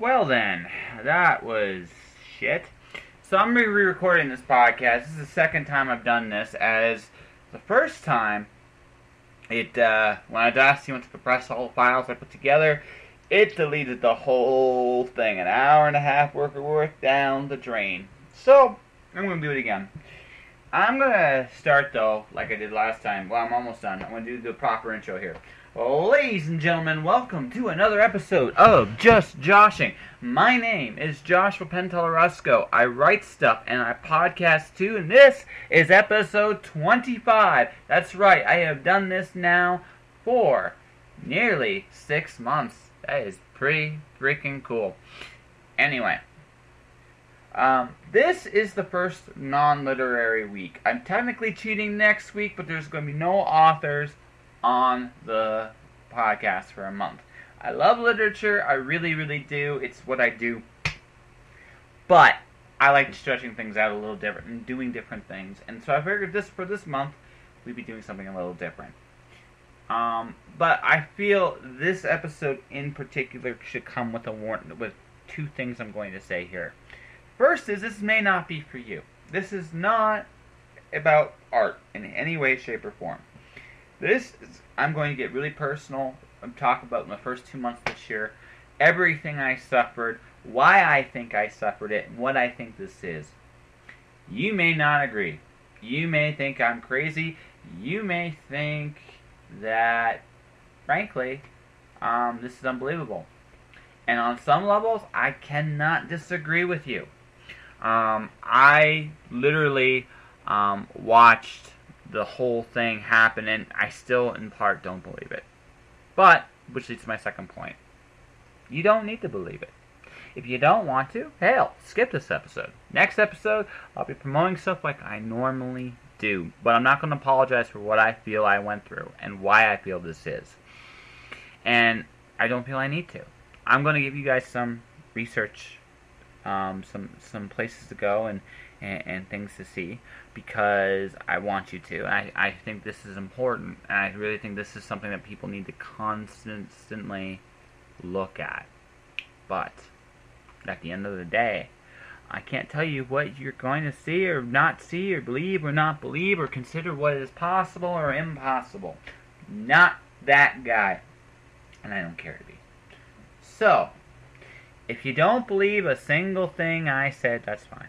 Well then, that was shit. So I'm re-recording this podcast. This is the second time I've done this, as the first time, when Audacity went to compress all the files I put together, it deleted the whole thing. An hour and a half worth down the drain. So, I'm going to do it again. I'm going to start, though, like I did last time. Well, I'm almost done. I'm going to do the proper intro here. Well, ladies and gentlemen, welcome to another episode of Just Joshing. My name is Joshua Pantalleresco. I write stuff and I podcast too, and this is episode 25. That's right, I have done this now for nearly 6 months. That is pretty freaking cool. Anyway, this is the first non-literary week. I'm technically cheating next week, but there's going to be no authors on the podcast for a month. I love literature, I really, really do. It's what I do. But I like stretching things out a little different and doing different things. And so I figured for this month, we'd be doing something a little different. But I feel this episode in particular should come with a warning, with two things I'm going to say here. First is, this may not be for you. This is not about art in any way, shape, or form. I'm going to get really personal. I'm talking about in the first 2 months this year, everything I suffered, why I think I suffered it, and what I think this is. You may not agree. You may think I'm crazy. You may think that, frankly, this is unbelievable. And on some levels, I cannot disagree with you. I literally watched the whole thing happen, and I still, in part, don't believe it. But, which leads to my second point. You don't need to believe it. If you don't want to, hell, skip this episode. Next episode, I'll be promoting stuff like I normally do. But I'm not going to apologize for what I feel I went through and why I feel this is. And I don't feel I need to. I'm going to give you guys some research, some places to go and things to see, because I want you to. I think this is important, and I really think this is something that people need to constantly look at. But at the end of the day, I can't tell you what you're going to see or not see or believe or not believe or consider what is possible or impossible. Not that guy, and I don't care to be. So, if you don't believe a single thing I said, that's fine.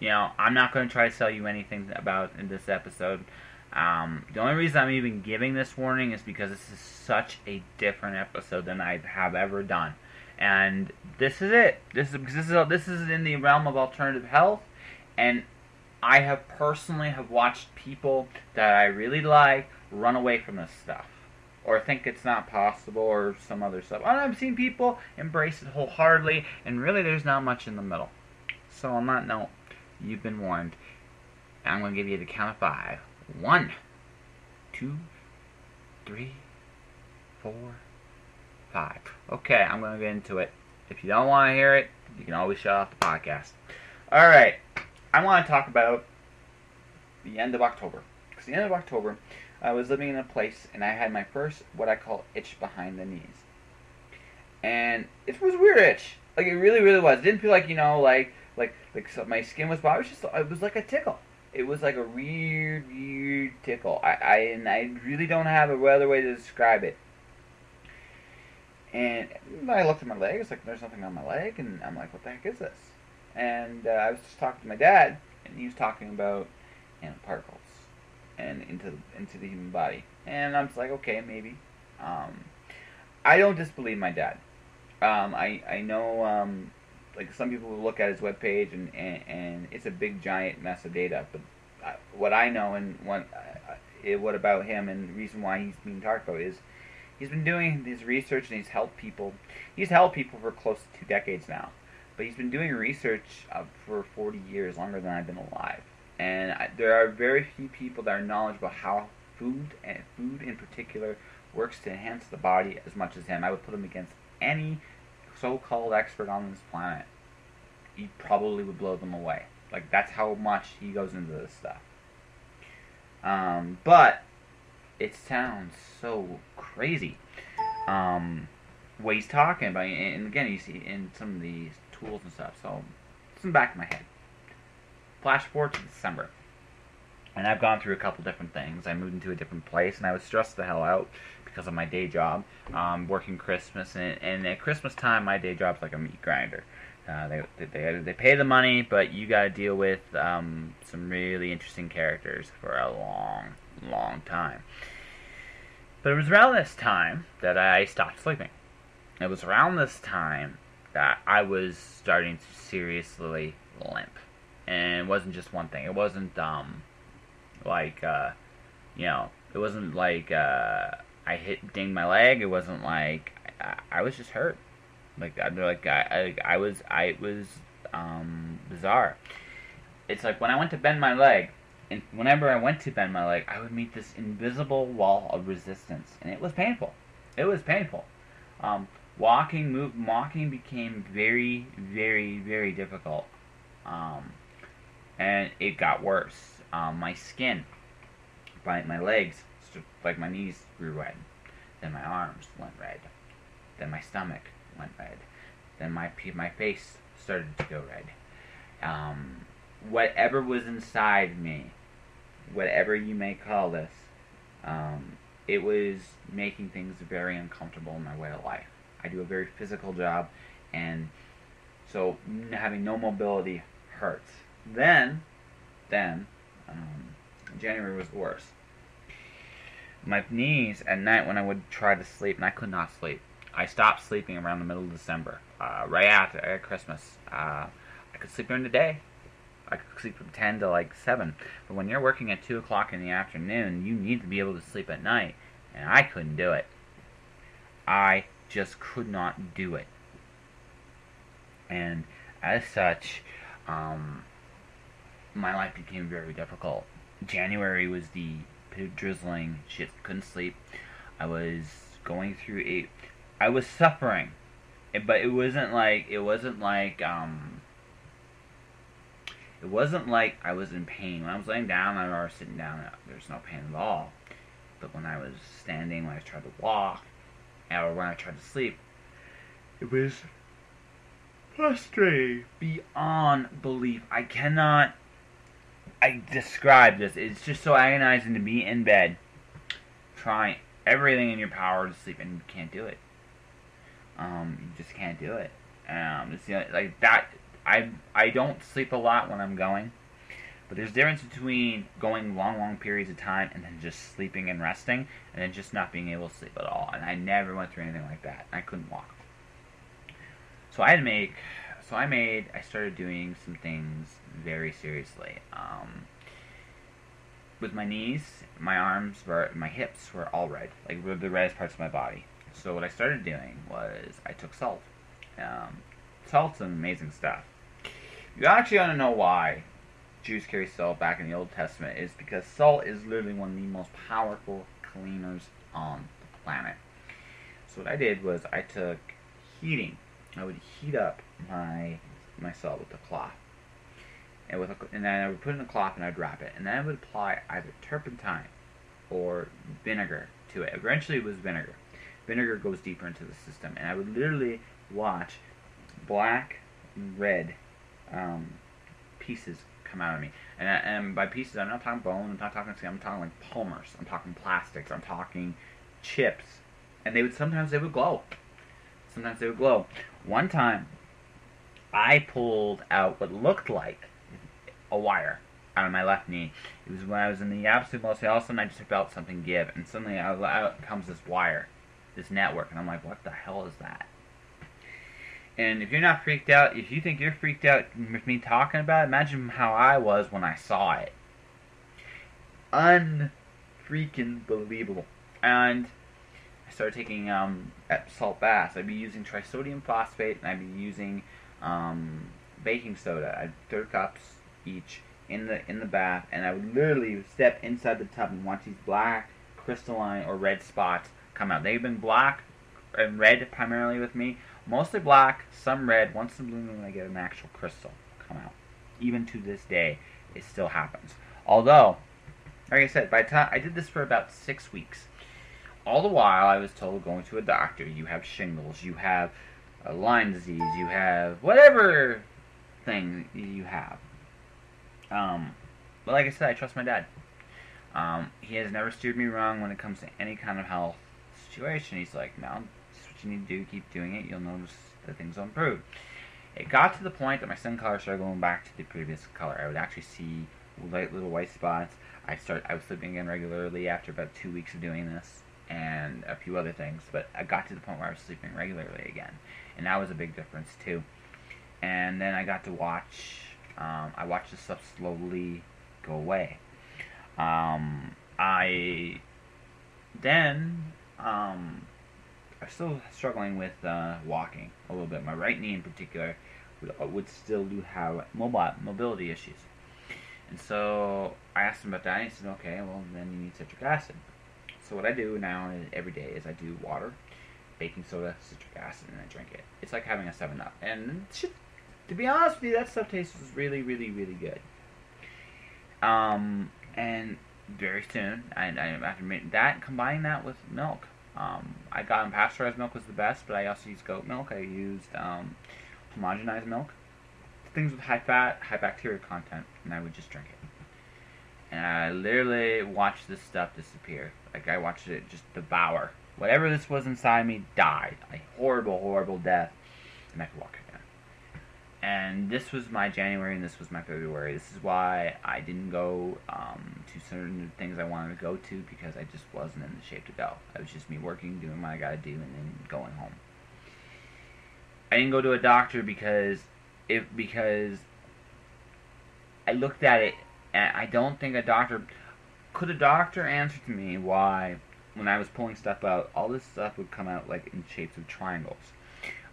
You know, I'm not going to try to sell you anything about in this episode. The only reason I'm even giving this warning is because this is such a different episode than I have ever done. And this is it. This is in the realm of alternative health, and I have personally watched people that I really like run away from this stuff, or think it's not possible, or some other stuff. And I've seen people embrace it wholeheartedly, and really there's not much in the middle. So on that note, you've been warned. I'm going to give you the count of 5. 1, 2, 3, 4, 5. Okay, I'm going to get into it. If you don't want to hear it, you can always shut off the podcast. Alright, I want to talk about the end of October. Because the end of October, I was living in a place, and I had my first, what I call, itch behind the knees. And it was a weird itch. Like, it really, really was. It didn't feel like, so my skin was bothered. It was like a tickle. It was like a weird tickle. I really don't have a other way to describe it. And I looked at my leg. It's like, there's nothing on my leg. And I'm like, what the heck is this? And I was just talking to my dad, and he was talking about nanoparticles and into the human body. And I'm just like, okay, maybe. I don't disbelieve my dad. I know, like, some people will look at his webpage and it's a big giant mess of data, but what I know and what about him and the reason why he's being talked about is he's been doing this research, and he's helped people for close to 2 decades now, but he's been doing research for 40 years, longer than I've been alive. And there are very few people that are knowledgeable about how food in particular works to enhance the body as much as him. I would put him against any so-called expert on this planet. He probably would blow them away. Like, that's how much he goes into this stuff. But it sounds so crazy. what he's talking about, and again, you see in some of these tools and stuff. So it's in the back of my head. Flash forward to December, and I've gone through a couple different things. I moved into a different place, and I was stressed the hell out because of my day job, working Christmas, and at Christmas time, my day job's like a meat grinder. They pay the money, but you got to deal with some really interesting characters for a long time. But it was around this time that I stopped sleeping. It was around this time that I was starting to seriously limp. And it wasn't just one thing. It wasn't, it wasn't like, I dinged my leg. It wasn't like, I was just hurt. It was bizarre. It's like when I went to bend my leg, and whenever I went to bend my leg, I would meet this invisible wall of resistance, and it was painful. It was painful. Walking became very, very, very difficult, and it got worse. My skin, my legs, like my knees grew red, then my arms went red, then my stomach went red, then my face started to go red. Whatever was inside me, whatever you may call this, it was making things very uncomfortable in my way of life. I do a very physical job, and so having no mobility hurts. Then, January was worse. My knees at night when I would try to sleep, and I could not sleep. I stopped sleeping around the middle of December, right after Christmas. I could sleep during the day. I could sleep from 10 to like 7. But when you're working at 2 o'clock in the afternoon, you need to be able to sleep at night. And I couldn't do it. I just could not do it. And as such, my life became very difficult. January was the drizzling shit. Couldn't sleep. I was going through I was suffering, but it wasn't like I was in pain. When I was laying down or sitting down, there's no pain at all. But when I was standing, when I tried to walk, or when I tried to sleep, it was frustrating beyond belief. I describe this. It's just so agonizing to be in bed, trying everything in your power to sleep, and you can't do it. You just can't do it. It's like that. I don't sleep a lot when I'm going, but there's a difference between going long periods of time and then just sleeping and resting, and then just not being able to sleep at all. And I never went through anything like that. I couldn't walk. So I started doing some things very seriously. With my knees, my arms, my hips were all red, like the reddest parts of my body. So what I started doing was I took salt. Salt's some amazing stuff. You actually want to know why Jews carry salt back in the Old Testament is because salt is literally one of the most powerful cleaners on the planet. So what I did was I took heating. I would heat up my salt with a cloth. And then I would put it in a cloth and I'd wrap it. And then I would apply either turpentine or vinegar to it. Eventually it was vinegar. Vinegar goes deeper into the system. And I would literally watch black and red pieces come out of me. And by pieces, I'm not talking bone, I'm not talking skin, I'm talking like polymers, I'm talking plastics, I'm talking chips. And sometimes they would glow. One time, I pulled out what looked like a wire out of my left knee. It was when I was in the absolute most, all of a sudden I just felt something give, and suddenly out comes this wire, this network, and I'm like, what the hell is that? And if you're not freaked out, if you think you're freaked out with me talking about it, imagine how I was when I saw it. Unfreaking believable. And I started taking salt baths. I'd be using trisodium phosphate, and I'd be using baking soda. I'd 3 cups each in the bath, and I would literally step inside the tub and watch these black, crystalline, or red spots come out. They've been black and red primarily with me. Mostly black, some red. Once in a blue moon, I get an actual crystal come out. Even to this day, it still happens. Although, like I said, by the time I did this for about 6 weeks. All the while, I was told, going to a doctor, you have shingles, you have Lyme disease, you have whatever thing you have. But like I said, I trust my dad. He has never steered me wrong when it comes to any kind of health situation. He's like, no, this is what you need to do. Keep doing it. You'll notice that things will improve. It got to the point that my skin color started going back to the previous color. I would actually see light little white spots. I was sleeping again regularly after about 2 weeks of doing this, and a few other things. But I got to the point where I was sleeping regularly again, and that was a big difference too. And then I got to watch. I watched this stuff slowly go away. I then I'm still struggling with walking a little bit. My right knee in particular would still do have mobility issues. And so I asked him about that, and he said, okay, well, then you need citric acid. So what I do now every day is I do water, baking soda, citric acid, and I drink it. It's like having a 7-Up. And to be honest with you, that stuff tastes really, really, really good. And very soon, after that, combining that with milk. I got unpasteurized milk was the best, but I also used goat milk. I used homogenized milk. Things with high fat, high bacteria content, and I would just drink it. And I literally watched this stuff disappear. Like, I watched it just devour. Whatever this was inside me died. A horrible, horrible death. And I could walk again. And this was my January, and this was my February. This is why I didn't go to certain things I wanted to go to, because I just wasn't in the shape to go. It was just me working, doing what I gotta do, and then going home. I didn't go to a doctor because I looked at it, and I don't think a doctor answer to me why, when I was pulling stuff out, all this stuff would come out like in shapes of triangles.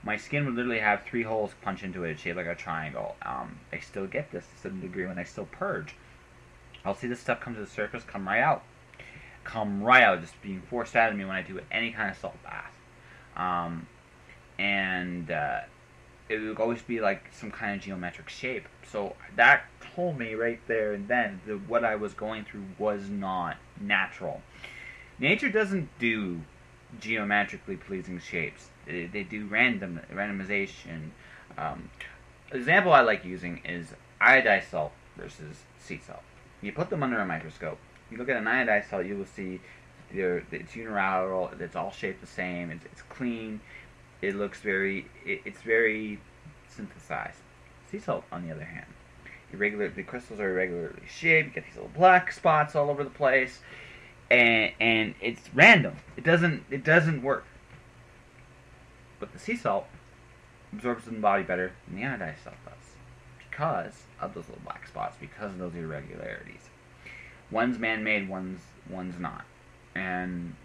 My skin would literally have 3 holes punch into it, shaped like a triangle. I still get this to some degree when I still purge. I'll see this stuff come to the surface, come right out, just being forced out of me when I do any kind of salt bath. It would always be like some kind of geometric shape. So that told me right there and then that what I was going through was not natural. Nature doesn't do geometrically pleasing shapes. They do randomization. Example I like using is iodized salt versus sea salt. You put them under a microscope. You look at an iodized salt, you will see it's unilateral. It's all shaped the same. It's clean. It looks it's very synthesized. Sea salt, on the other hand, the crystals are irregularly shaped. You get these little black spots all over the place, and it's random. It doesn't work. But the sea salt absorbs in the body better than the anodized salt does, because of those little black spots, because of those irregularities. One's man-made, one's not, and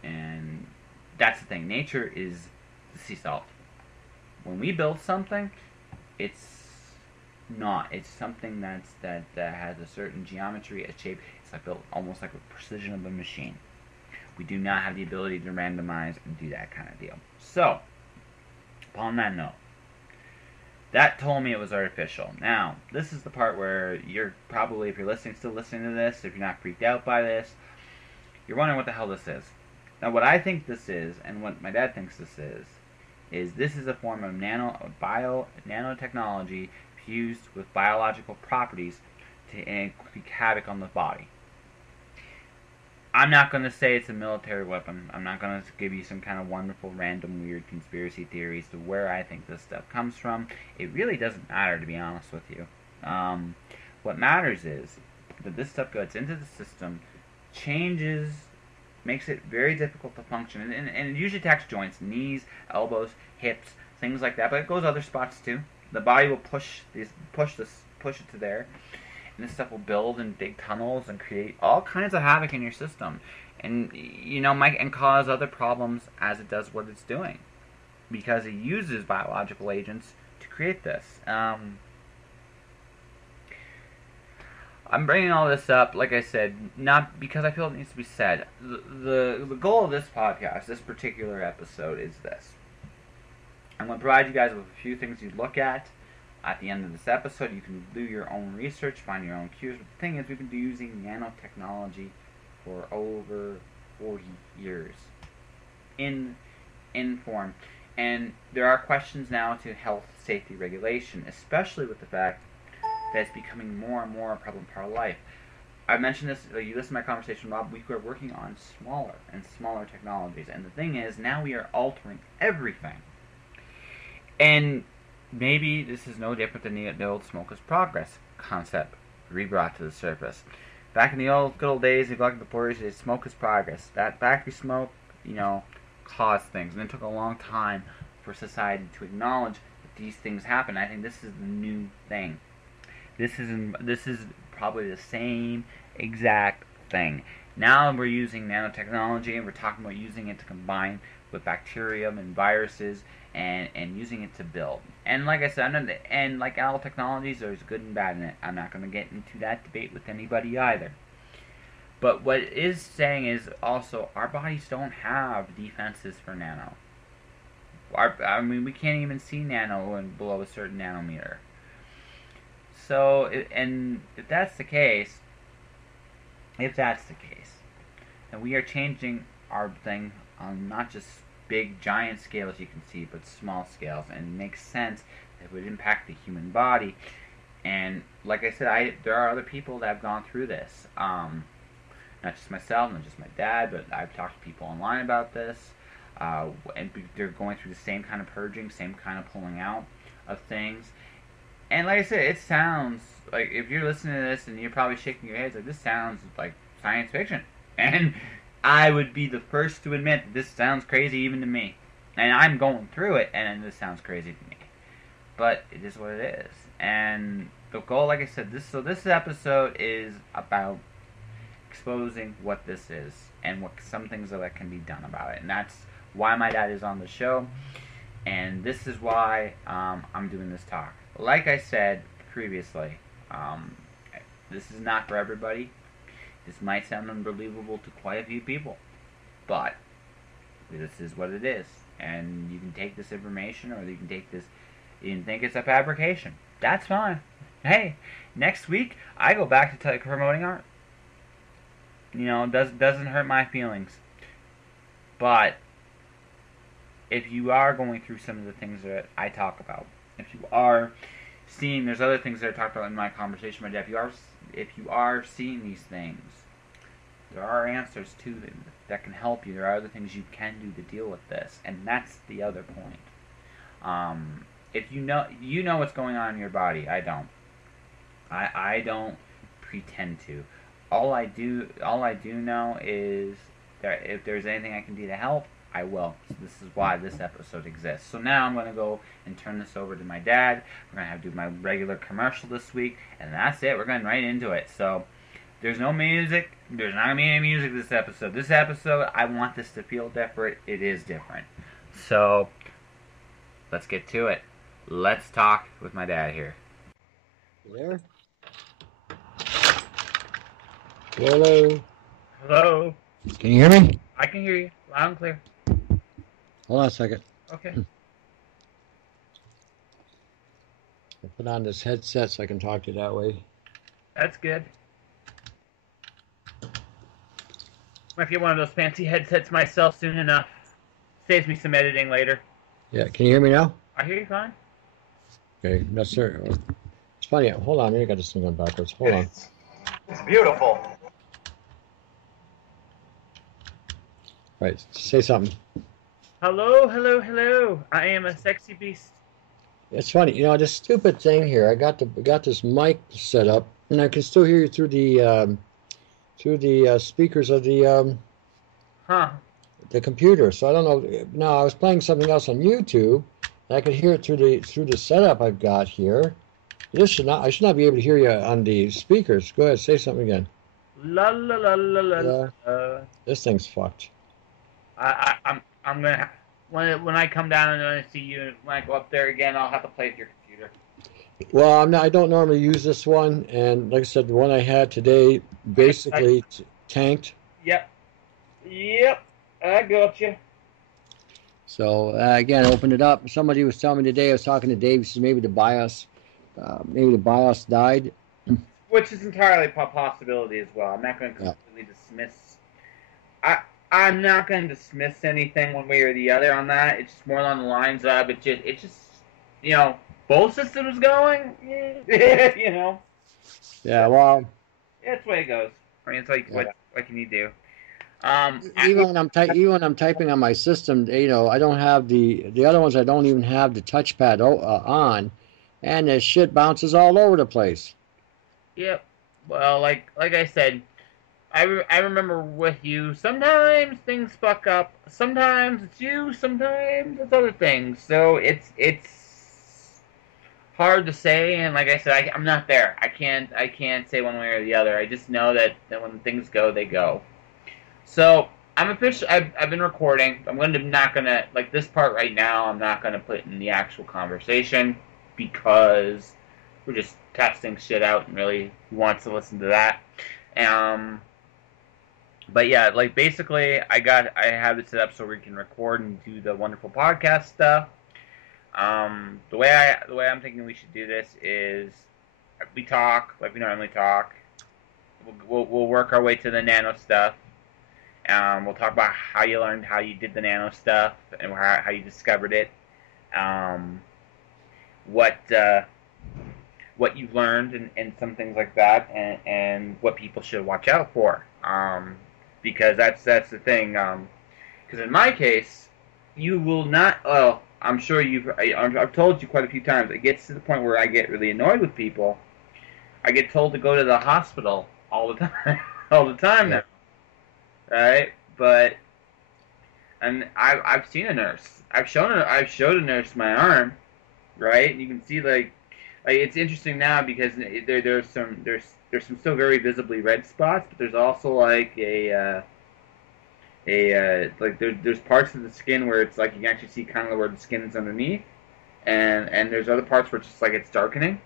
that's the thing. Nature is the sea salt. When we build something, it's not. It's something that has a certain geometry, a shape. It's like built almost like a precision of a machine. We do not have the ability to randomize and do that kind of deal. So, upon that note, that told me it was artificial. Now, this is the part where you're probably, if you're still listening to this, if you're not freaked out by this, you're wondering what the hell this is. Now, what I think this is, and what my dad thinks this is this is a form of nanotechnology fused with biological properties to wreak havoc on the body. I'm not going to say it's a military weapon. I'm not going to give you some kind of wonderful, random, weird conspiracy theories to where I think this stuff comes from. It really doesn't matter, to be honest with you. What matters is that this stuff gets into the system, makes it very difficult to function, and it usually attacks joints, knees, elbows, hips, things like that. But it goes other spots too. The body will push it to there, and this stuff will build and dig tunnels and create all kinds of havoc in your system, and might cause other problems as it does what it's doing, because it uses biological agents to create this. I'm bringing all this up, like I said, not because I feel it needs to be said. The goal of this podcast, this particular episode, is this. I'm going to provide you guys with a few things you look at the end of this episode. You can do your own research, find your own cues. But the thing is, we've been using nanotechnology for over 40 years. in form. And there are questions now to health safety regulation, especially with the fact that it's becoming more and more a problem for our life. I mentioned this, you listen to my conversation, Rob, we are working on smaller and smaller technologies. And the thing is, now we are altering everything. And maybe this is no different than the old smoke is progress concept re-brought to the surface. Back in the old good old days, if you look at the 40s, smoke is progress. That factory smoke, caused things. And it took a long time for society to acknowledge that these things happen. I think this is the new thing. This is probably the same exact thing. Now we're using nanotechnology, and we're talking about using it to combine with bacterium and viruses, and using it to build. And like I said, and like all technologies, there's good and bad in it. I'm not going to get into that debate with anybody either. But what it is saying is also our bodies don't have defenses for nano. We can't even see nano and below a certain nanometer. So, and if that's the case, then we are changing our thing on not just big, giant scales you can see, but small scales, and it makes sense that it would impact the human body. And like I said, there are other people that have gone through this. Not just myself, not just my dad, but I've talked to people online about this, and they're going through the same kind of purging, same kind of pulling out of things. And like I said, it sounds like, if you're listening to this and you're probably shaking your head, like, this sounds like science fiction. And I would be the first to admit that this sounds crazy even to me. And I'm going through it, and this sounds crazy to me. But it is what it is. And the goal, like I said, this episode is about exposing what this is and what some things that can be done about it. And that's why my dad is on the show. And this is why I'm doing this talk. Like I said previously, this is not for everybody. This might sound unbelievable to quite a few people, but this is what it is. And you can take this information, or you can take this, you can think it's a fabrication. That's fine. Hey, next week I go back to promoting art. Doesn't hurt my feelings. But if you are going through some of the things that I talk about, if you are seeing, there's other things that I talked about in my conversation with Jeff. If you are seeing these things, there are answers to them that can help you. There are other things you can do to deal with this, and that's the other point. If you know what's going on in your body. I don't. I don't pretend to. All I do know is that if there's anything I can do to help, I will. So this is why this episode exists. So now I'm going to go and turn this over to my dad. We're going to have to do my regular commercial this week, and that's it. We're going right into it. So there's no music. There's not going to be any music this episode. This episode, I want this to feel different. It is different. So let's get to it. Let's talk with my dad here. You there? Hello. Hello. Can you hear me? I can hear you loud and clear. Hold on a second. Okay. I'll put on this headset so I can talk to you that way. That's good. Might get one of those fancy headsets myself soon enough. Saves me some editing later. Yeah, can you hear me now? I hear you fine. Okay, no sir. It's funny. Hold on, I got this thing on backwards. Hold on. It's beautiful. Right, say something. Hello, hello, hello. I am a sexy beast. It's funny, this stupid thing here. I got this mic set up, and I can still hear you through the speakers of the computer. So I don't know. Now I was playing something else on YouTube, and I could hear it through the setup I've got here. I should not be able to hear you on the speakers. Go ahead, say something again. La la la la la la. This thing's fucked. I'm gonna, when I come down and I see you, when I go up there again, I'll have to play with your computer. Well, I don't normally use this one, and like I said, the one I had today basically tanked. Yep, I got you. So again, open it up. Somebody was telling me today. I was talking to Dave. He says maybe the BIOS died. Which is entirely a possibility as well. I'm not going to completely dismiss. I'm not going to dismiss anything one way or the other on that. It's just more along the lines of it's just both systems going. you know. Yeah, So, well, yeah, that's the way it goes. I mean, it's like yeah. what can you do? Even when I'm typing on my system, I don't have the other ones. I don't even have the touchpad on, and the shit bounces all over the place. Yep. Well, like I said, I remember with you. Sometimes things fuck up. Sometimes it's you. Sometimes it's other things. So it's hard to say. And like I said, I'm not there. I can't say one way or the other. I just know that when things go, they go. So I'm officially. I've been recording. Not gonna like this part right now. I'm not gonna put in the actual conversation because we're just testing shit out and really who wants to listen to that. Um, but yeah, like basically, I have it set up so we can record and do the wonderful podcast stuff. The way I'm thinking we should do this is we talk like we normally talk. We'll work our way to the nano stuff. We'll talk about how you learned how you did the nano stuff and how you discovered it. Um, what you've learned and some things like that, and what people should watch out for. Because that's the thing. Because in my case, you will not. Well, I'm sure I've told you quite a few times. It gets to the point where I get really annoyed with people. I get told to go to the hospital all the time, all the time Yeah. now, right? But and I've seen a nurse. I've showed a nurse my arm, right? And you can see like it's interesting now because there's some still very visibly red spots, but there's also like like there's parts of the skin where it's like you can actually see kind of where the skin is underneath, and there's other parts where it's just like it's darkening,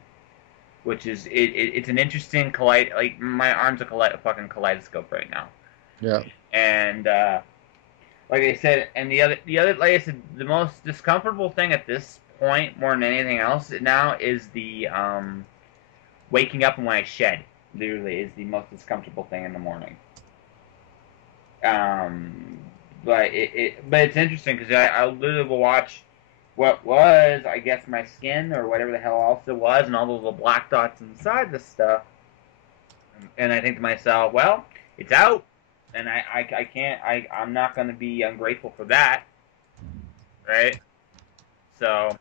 which is it's an interesting like my arm's a fucking kaleidoscope right now, Yeah. and like I said, and the other like I said, the most discomfortable thing at this point more than anything else now is the waking up when I shed. Literally is the most discomfortable thing in the morning. Um, but it's interesting because I literally will watch what was I guess my skin or whatever the hell else it was and all those little black dots inside the stuff, and I think to myself, well, it's out, and I can't I'm not going to be ungrateful for that, right? So,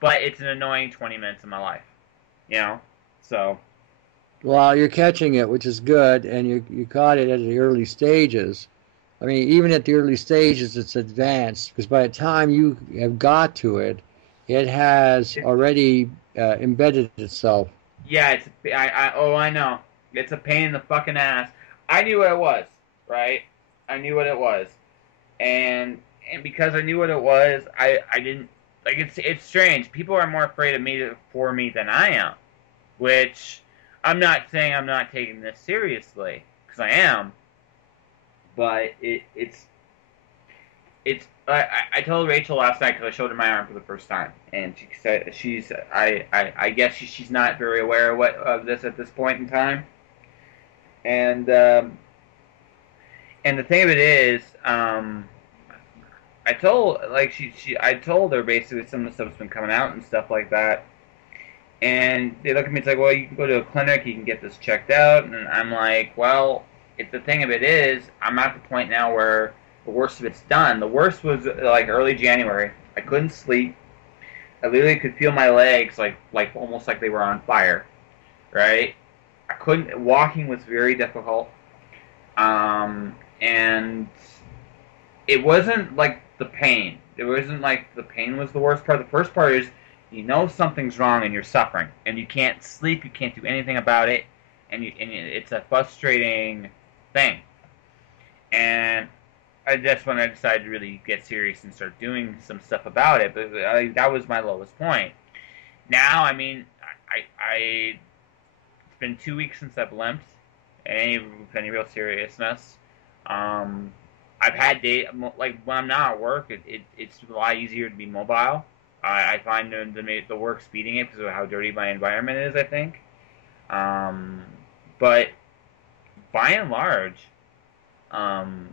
but it's an annoying 20 minutes of my life, you know. So Well, you're catching it, which is good, and you caught it at the early stages. I mean, even at the early stages, it's advanced because by the time you have got to it, it has already embedded itself. yeah, I know. It's a pain in the fucking ass. I knew what it was, right? I knew what it was, and because I knew what it was, I didn't like it's strange. People are more afraid of me for me than I am, which I'm not saying I'm not taking this seriously because I am, but I told Rachel last night because I showed her my arm for the first time, and she said I guess she's not very aware of this at this point in time, and and the thing of it is, I told like I told her basically some of the stuff's been coming out and stuff like that, and they look at me it's like, well, you can go to a clinic, you can get this checked out, and I'm like, well, the thing of it is, I'm at the point now where the worst of it's done. The worst was like early January. I couldn't sleep. I literally could feel my legs like almost like they were on fire, right? I couldn't. Walking was very difficult, and it wasn't like the pain. It wasn't like the pain was the worst part. The first part is something's wrong and you're suffering and you can't sleep. You can't do anything about it, and it's a frustrating thing. And that's when I decided to really get serious and start doing some stuff about it. But that was my lowest point. Now, I mean, it's been 2 weeks since I've limped, with any real seriousness. I've had days like when I'm not at work, it's a lot easier to be mobile. I find the work speeding it because of how dirty my environment is. I think, but by and large, um,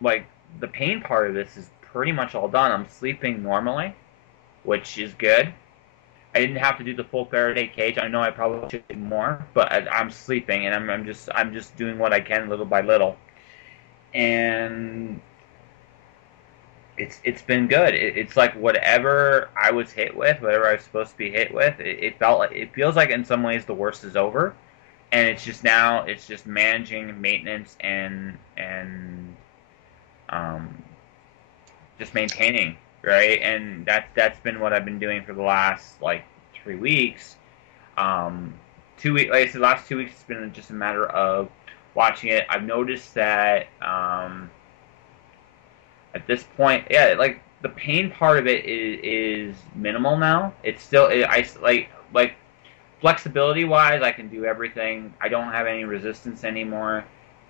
like the pain part of this is pretty much all done. I'm sleeping normally, which is good. I didn't have to do the full Faraday cage. I know I probably should do more, but I'm sleeping and I'm just doing what I can little by little, and it's been good. It's like whatever I was hit with, whatever I was supposed to be hit with. It feels like in some ways the worst is over, and it's just managing maintenance and um, just maintaining, right? And that's been what I've been doing for the last like 3 weeks. 2 weeks, like I said, the last 2 weeks it's been just a matter of watching it. I've noticed that at this point, yeah, like the pain part of it is minimal now. It's still I like flexibility wise, I can do everything. I don't have any resistance anymore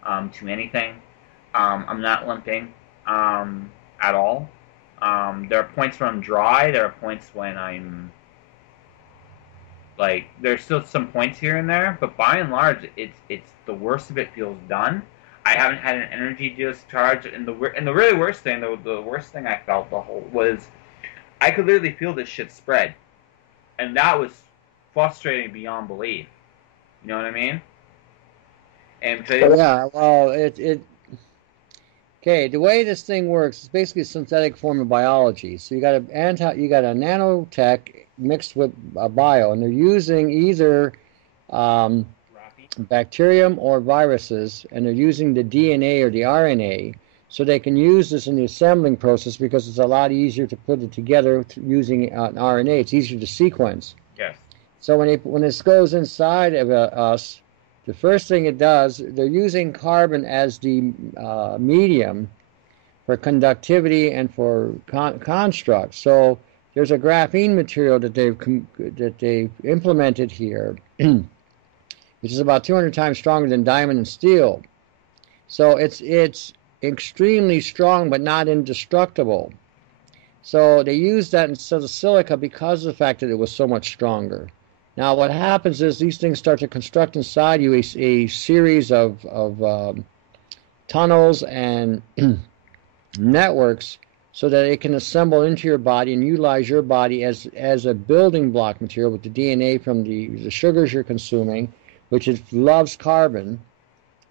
to anything. I'm not limping at all. There are points when I'm dry. There are points when I'm like there's still some points here and there, but by and large, it's the worst of it feels done. I haven't had an energy discharge, and the really worst thing, the worst thing I felt the whole was I could literally feel this shit spread, and that was frustrating beyond belief. You know what I mean? And Yeah, well, okay, the way this thing works is basically a synthetic form of biology. So you got a nanotech mixed with a bio, and they're using either um, bacterium or viruses, and they're using the DNA or the RNA, so they can use this in the assembling process because it's a lot easier to put it together using an RNA. It's easier to sequence. yes, So when this goes inside of us, the first thing it does, they're using carbon as the medium for conductivity and for construct. So there's a graphene material that they've implemented here, which is about 200 times stronger than diamond and steel. So it's extremely strong, but not indestructible. So they used that instead of silica because of the fact that it was so much stronger. Now what happens is these things start to construct inside you a series of tunnels and networks so that it can assemble into your body and utilize your body as a building block material with the DNA from the sugars you're consuming, which it loves carbon,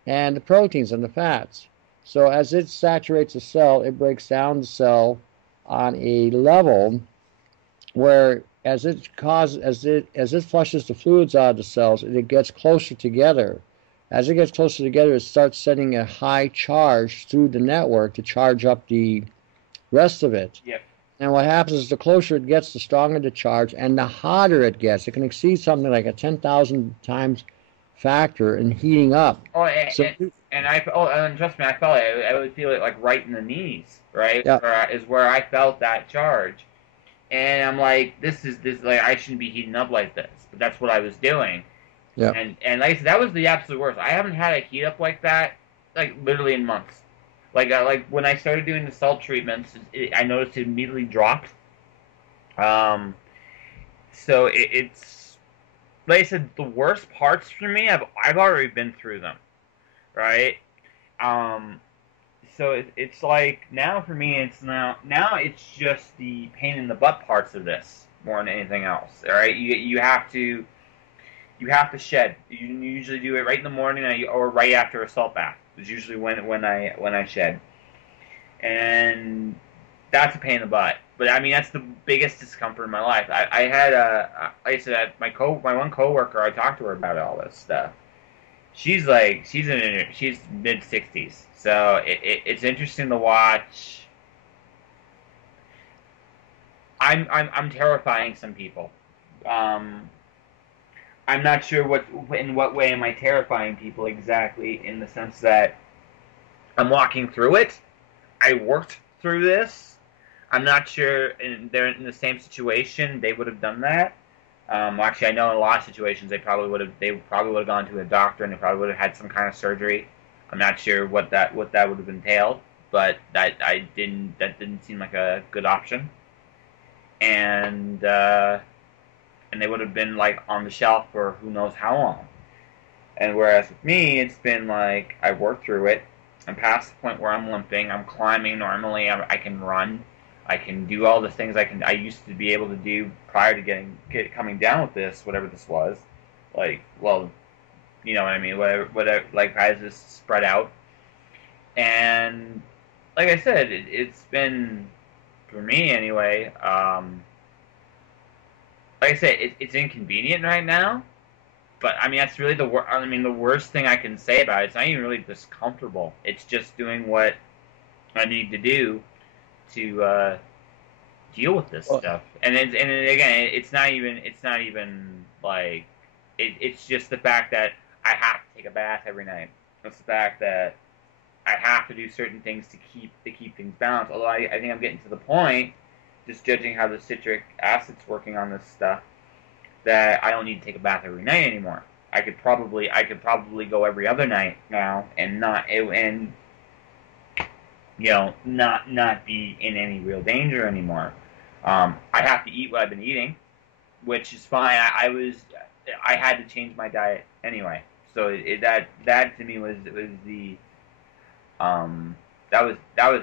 and the proteins and the fats. So as it saturates a cell, it breaks down the cell on a level where as it flushes the fluids out of the cells, it gets closer together. As it gets closer together, it starts sending a high charge through the network to charge up the rest of it. yep. And what happens is the closer it gets, the stronger the charge, and the hotter it gets. It can exceed something like a 10,000 times factor in heating up. Oh, So, and trust me, I felt it. I would feel it like right in the knees, right? yeah, Is where I felt that charge. And I'm like, this like I shouldn't be heating up like this, but that's what I was doing. yeah. And like I said, that was the absolute worst. I haven't had a heat up like that, like literally in months. Like when I started doing the salt treatments, I noticed it immediately dropped. So it's like I said, the worst parts for me, I've already been through them, right? Um, so it's like now for me now it's just the pain in the butt parts of this more than anything else. All right, you have to shed. You usually do it right in the morning or right after a salt bath. It's usually when I shed, and that's a pain in the butt. But I mean that's the biggest discomfort in my life. I had like I said, my one coworker, I talked to her about all this stuff. She's mid-60s, so it's interesting to watch. I'm terrifying some people. I'm not sure in what way am I terrifying people exactly, in the sense that I'm walking through it. I worked through this. I'm not sure they're in the same situation they would have done that. Actually, I know in a lot of situations they probably would have gone to a doctor and they probably would have had some kind of surgery. I'm not sure what that would have entailed, but that didn't seem like a good option. And they would have been like on the shelf for who knows how long. And whereas with me, it's been like I worked through it. I'm past the point where I'm limping. I'm climbing normally. I can run. I can do all the things I used to be able to do prior to coming down with this, whatever this was. Like, well, you know what I mean. Whatever. Like, I just spread out, and like I said, it's been, for me anyway. Like I said, it's inconvenient right now. But I mean, that's really the worst thing I can say about it. It's not even really discomfortable. It's just doing what I need to do to deal with this stuff. And again, it's not even like it's just the fact that I have to take a bath every night. It's the fact that I have to do certain things to keep things balanced. Although I think I'm getting to the point, just judging how the citric acid's working on this stuff, that I don't need to take a bath every night anymore. I could probably go every other night now and not not be in any real danger anymore. I have to eat what I've been eating, which is fine. I had to change my diet anyway. So that to me was the that was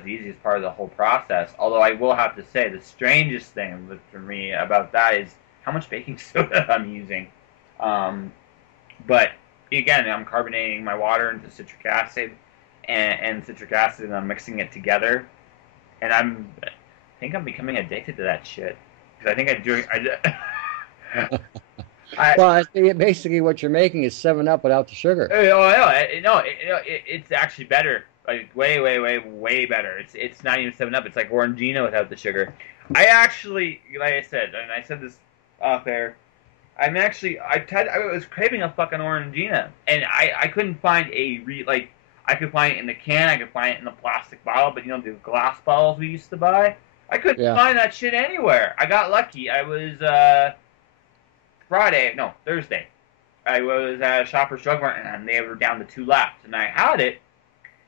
the easiest part of the whole process. Although I will have to say the strangest thing for me about that is how much baking soda I'm using. But again, I'm carbonating my water into citric acid and citric acid, and I'm mixing it together. And I think I'm becoming addicted to that shit because I think Well, I think basically what you're making is 7-Up without the sugar. It's actually better. Like way better. It's not even 7-Up. It's like Orangina without the sugar. I actually, like I said, and I said this off air, I was craving a fucking Orangina, and I couldn't find I could find it in the can, I could find it in the plastic bottle, but you know the glass bottles we used to buy, I couldn't find that shit anywhere. I got lucky. I was Thursday. I was at Shoppers Drug Mart, and they were down to 2 left, and I had it,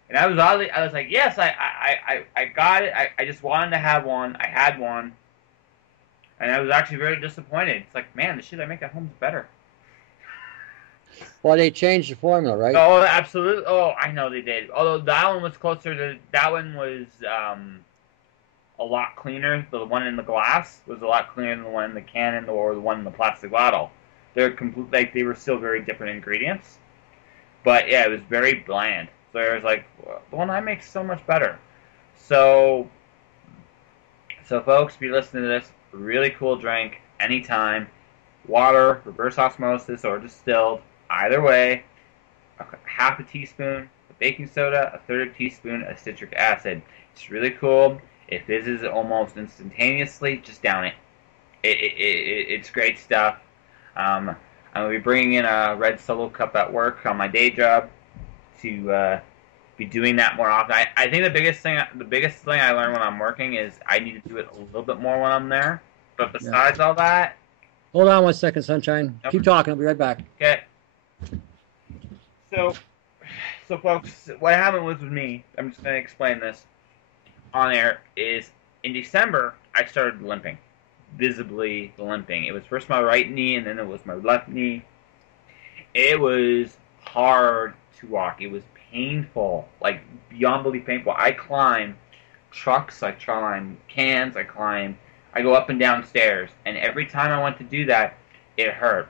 and I was like, yes, I got it. I just wanted to have one. I had one. And I was actually very disappointed. It's like, man, the shit I make at home is better. Well, they changed the formula, right? Oh, absolutely. Oh, I know they did. Although that one was a lot cleaner. The one in the glass was a lot cleaner than the one in the can or the one in the plastic bottle. They were still very different ingredients. But yeah, it was very bland. So I was like, the one I make is so much better. So folks, if you're listening to this, really cool drink, anytime. Water, reverse osmosis, or distilled. Either way, half a teaspoon of baking soda, a third teaspoon of citric acid. It's really cool. It fizzes almost instantaneously. Just down it. It's great stuff. I'm going to be bringing in a red Solo cup at work on my day job to be doing that more often. I think the biggest thing I learned when I'm working is I need to do it a little bit more when I'm there. But besides all that, hold on 1 second, Sunshine. Keep talking. I'll be right back. Okay. So folks, what happened was with me, I'm just going to explain this on air, is in December, I started limping. Visibly limping. It was first my right knee, and then it was my left knee. It was hard to walk. It was painful, like beyond belief painful. I climb trucks, I climb cans, I go up and down stairs, and every time I went to do that, it hurt.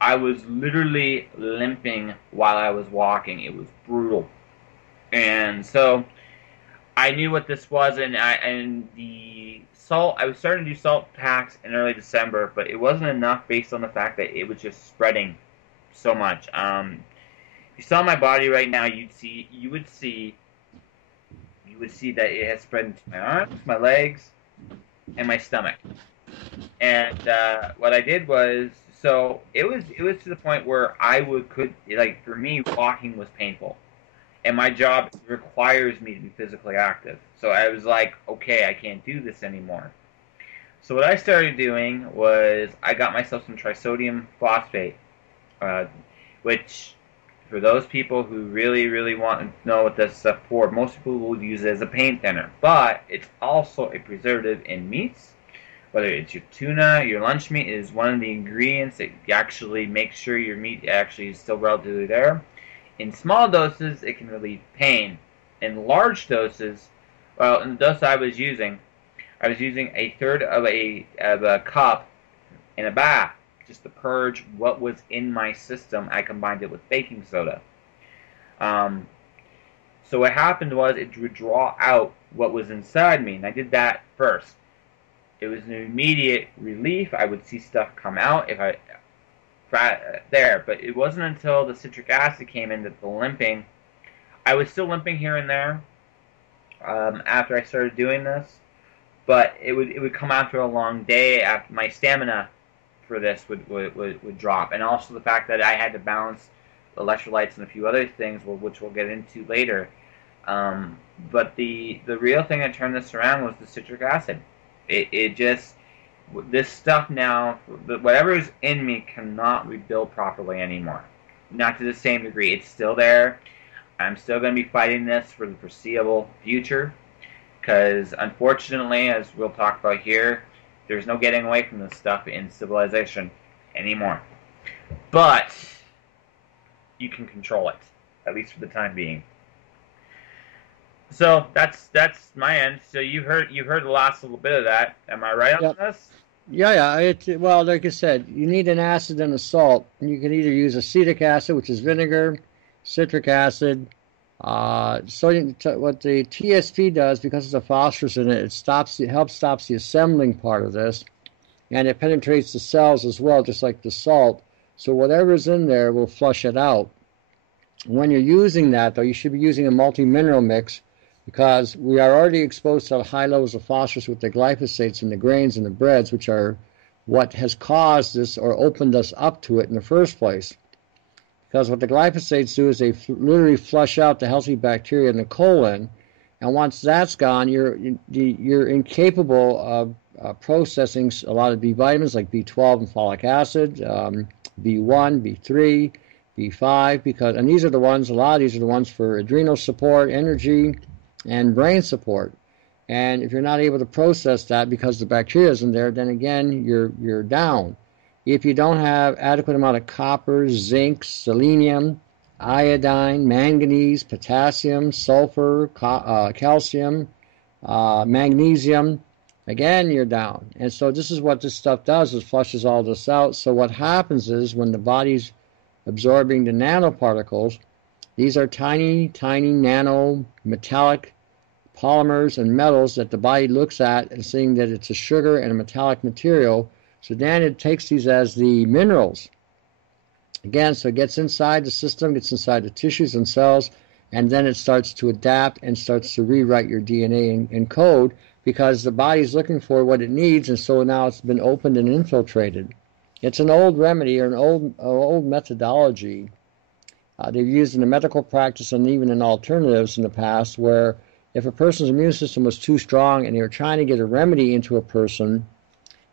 I was literally limping while I was walking. It was brutal. And so I knew what this was, and the salt, I was starting to do salt packs in early December, but it wasn't enough based on the fact that it was just spreading so much. If you saw my body right now, you would see that it had spread into my arms, my legs, and my stomach. And what I did was, so it was to the point where for me, walking was painful, and my job requires me to be physically active. So I was like, okay, I can't do this anymore. So what I started doing was I got myself some trisodium phosphate, which, for those people who really, really want to know what this stuff for, most people will use it as a paint thinner. But it's also a preservative in meats. Whether it's your tuna, your lunch meat, is one of the ingredients that actually makes sure your meat actually is still relatively there. In small doses, it can relieve pain. in large doses, well, in the dose I was using a third of a cup in a bath just to purge what was in my system. I combined it with baking soda. Um, so what happened was it would draw out what was inside me, and I did that first. It was an immediate relief. I would see stuff come out if I there, but it wasn't until the citric acid came in that the limping. I was still limping here and there after I started doing this, but it would come after a long day. After my stamina for this would drop, and also the fact that I had to balance electrolytes and a few other things, which we'll get into later. But the real thing that turned this around was the citric acid. It just, this stuff now, whatever is in me cannot rebuild properly anymore. Not to the same degree. It's still there. I'm still going to be fighting this for the foreseeable future, because unfortunately, as we'll talk about here, there's no getting away from this stuff in civilization anymore. But you can control it, at least for the time being. So that's my end. So you heard the last little bit of that. Am I right on this? Yeah. Well, like I said, you need an acid and a salt. You can either use acetic acid, which is vinegar, citric acid, sodium. What the TSP does, because it's a phosphorus in it, it helps stop the assembling part of this, and it penetrates the cells as well, just like the salt. So whatever's in there will flush it out. When you're using that, though, you should be using a multi-mineral mix, because we are already exposed to high levels of phosphorus with the glyphosates in the grains and the breads, which are what has caused this or opened us up to it in the first place. Because what the glyphosates do is they literally flush out the healthy bacteria in the colon, and once that's gone, you're incapable of processing a lot of B vitamins like B12 and folic acid, B1, B3, B5, and these are the ones. A lot of these are the ones for adrenal support, energy, and brain support. And if you're not able to process that because the bacteria isn't there, then again you're down. If you don't have adequate amount of copper, zinc, selenium, iodine, manganese, potassium, sulfur, calcium, magnesium, again you're down. And so this is what this stuff does, is flushes all this out. So what happens is when the body's absorbing the nanoparticles, these are tiny, tiny nano metallic polymers and metals that the body looks at and seeing that it's a sugar and a metallic material. So then it takes these as the minerals. Again, so it gets inside the system, gets inside the tissues and cells, and then it starts to adapt and starts to rewrite your DNA and code, because the body's looking for what it needs, and so now it's been opened and infiltrated. It's an old remedy or an old methodology they've used in the medical practice and even in alternatives in the past, where if a person's immune system was too strong and they were trying to get a remedy into a person,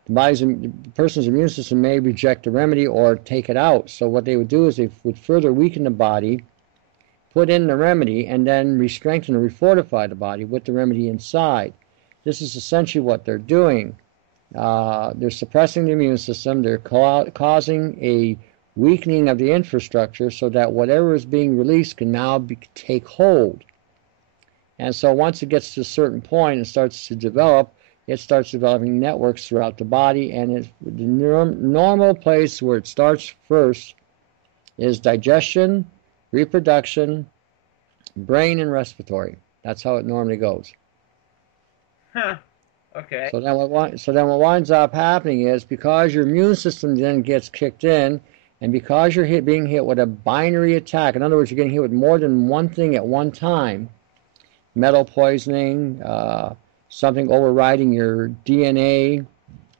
the person's immune system may reject the remedy or take it out. So what they would do is they would further weaken the body, put in the remedy, and then re-strengthen or refortify the body with the remedy inside. This is essentially what they're doing. They're suppressing the immune system. They're causing a weakening of the infrastructure so that whatever is being released can now take hold. And so once it gets to a certain point and starts to develop, it starts developing networks throughout the body. And the normal place where it starts first is digestion, reproduction, brain, and respiratory. That's how it normally goes. Huh. Okay. So then what winds up happening is, because your immune system then gets kicked in, and because you're being hit with a binary attack, in other words, you're getting hit with more than one thing at one time, metal poisoning, something overriding your DNA,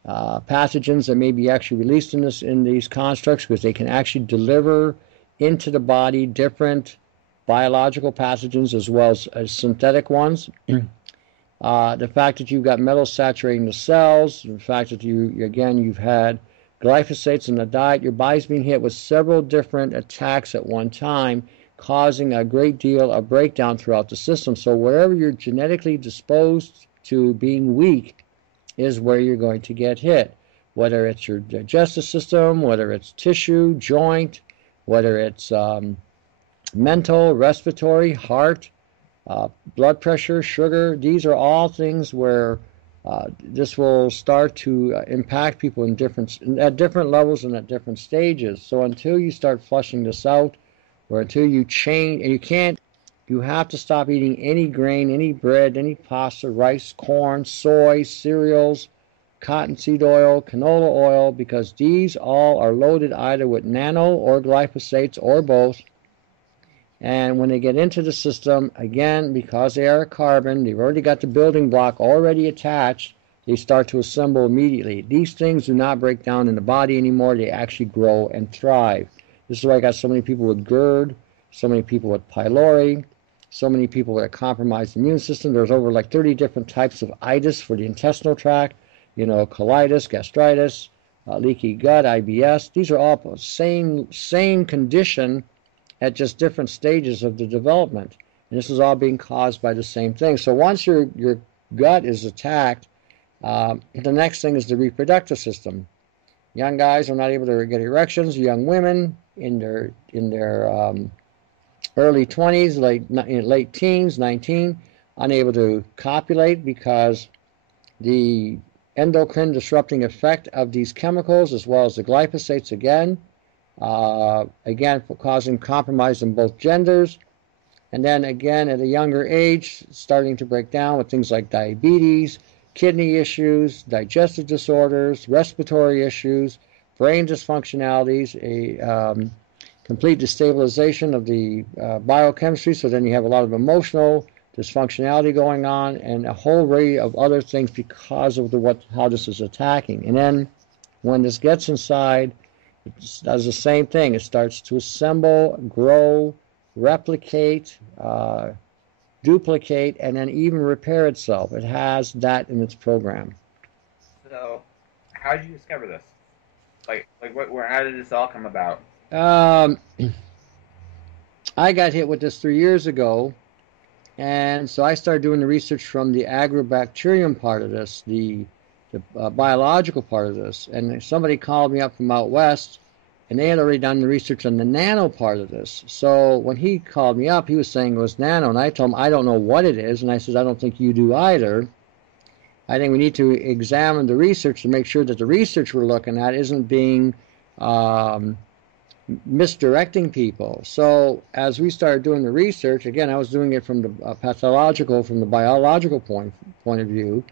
pathogens that may be actually released in these constructs, because they can actually deliver into the body different biological pathogens as well as synthetic ones. The fact that you've got metals saturating the cells, the fact that you've had glyphosates in the diet, your body's being hit with several different attacks at one time, causing a great deal of breakdown throughout the system. So wherever you're genetically disposed to being weak is where you're going to get hit, whether it's your digestive system, whether it's tissue, joint, whether it's mental, respiratory, heart, blood pressure, sugar. These are all things where this will start to impact people at different levels and at different stages. So until you start flushing this out, or until you change, and you have to stop eating any grain, any bread, any pasta, rice, corn, soy, cereals, cottonseed oil, canola oil, because these all are loaded either with nano or glyphosates or both. And when they get into the system, again, because they are carbon, they've already got the building block already attached, they start to assemble immediately. These things do not break down in the body anymore. They actually grow and thrive. This is why I got so many people with GERD, so many people with pylori, so many people with a compromised immune system. There's over like 30 different types of itis for the intestinal tract, colitis, gastritis, leaky gut, IBS. These are all same condition at just different stages of the development. And this is all being caused by the same thing. So once your gut is attacked, the next thing is the reproductive system. Young guys are not able to get erections. Young women in their early 20s, late teens, 19, unable to copulate because the endocrine disrupting effect of these chemicals, as well as the glyphosates again, causing compromise in both genders. And then again, at a younger age, starting to break down with things like diabetes, kidney issues, digestive disorders, respiratory issues, brain dysfunctionalities, a complete destabilization of the biochemistry. So then you have a lot of emotional dysfunctionality going on, and a whole array of other things because of how this is attacking. And then when this gets inside, it does the same thing. It starts to assemble, grow, replicate, duplicate, and then even repair itself. It has that in its program. So, how did you discover this? How did this all come about? I got hit with this 3 years ago, and so I started doing the research from the agrobacterium part of this, the biological part of this. And somebody called me up from out west, and they had already done the research on the nano part of this. So when he called me up, he was saying it was nano, and I told him I don't know what it is, and I said I don't think you do either. I think we need to examine the research to make sure that the research we're looking at isn't being misdirecting people. So as we started doing the research, again, I was doing it from the pathological, from the biological point of view,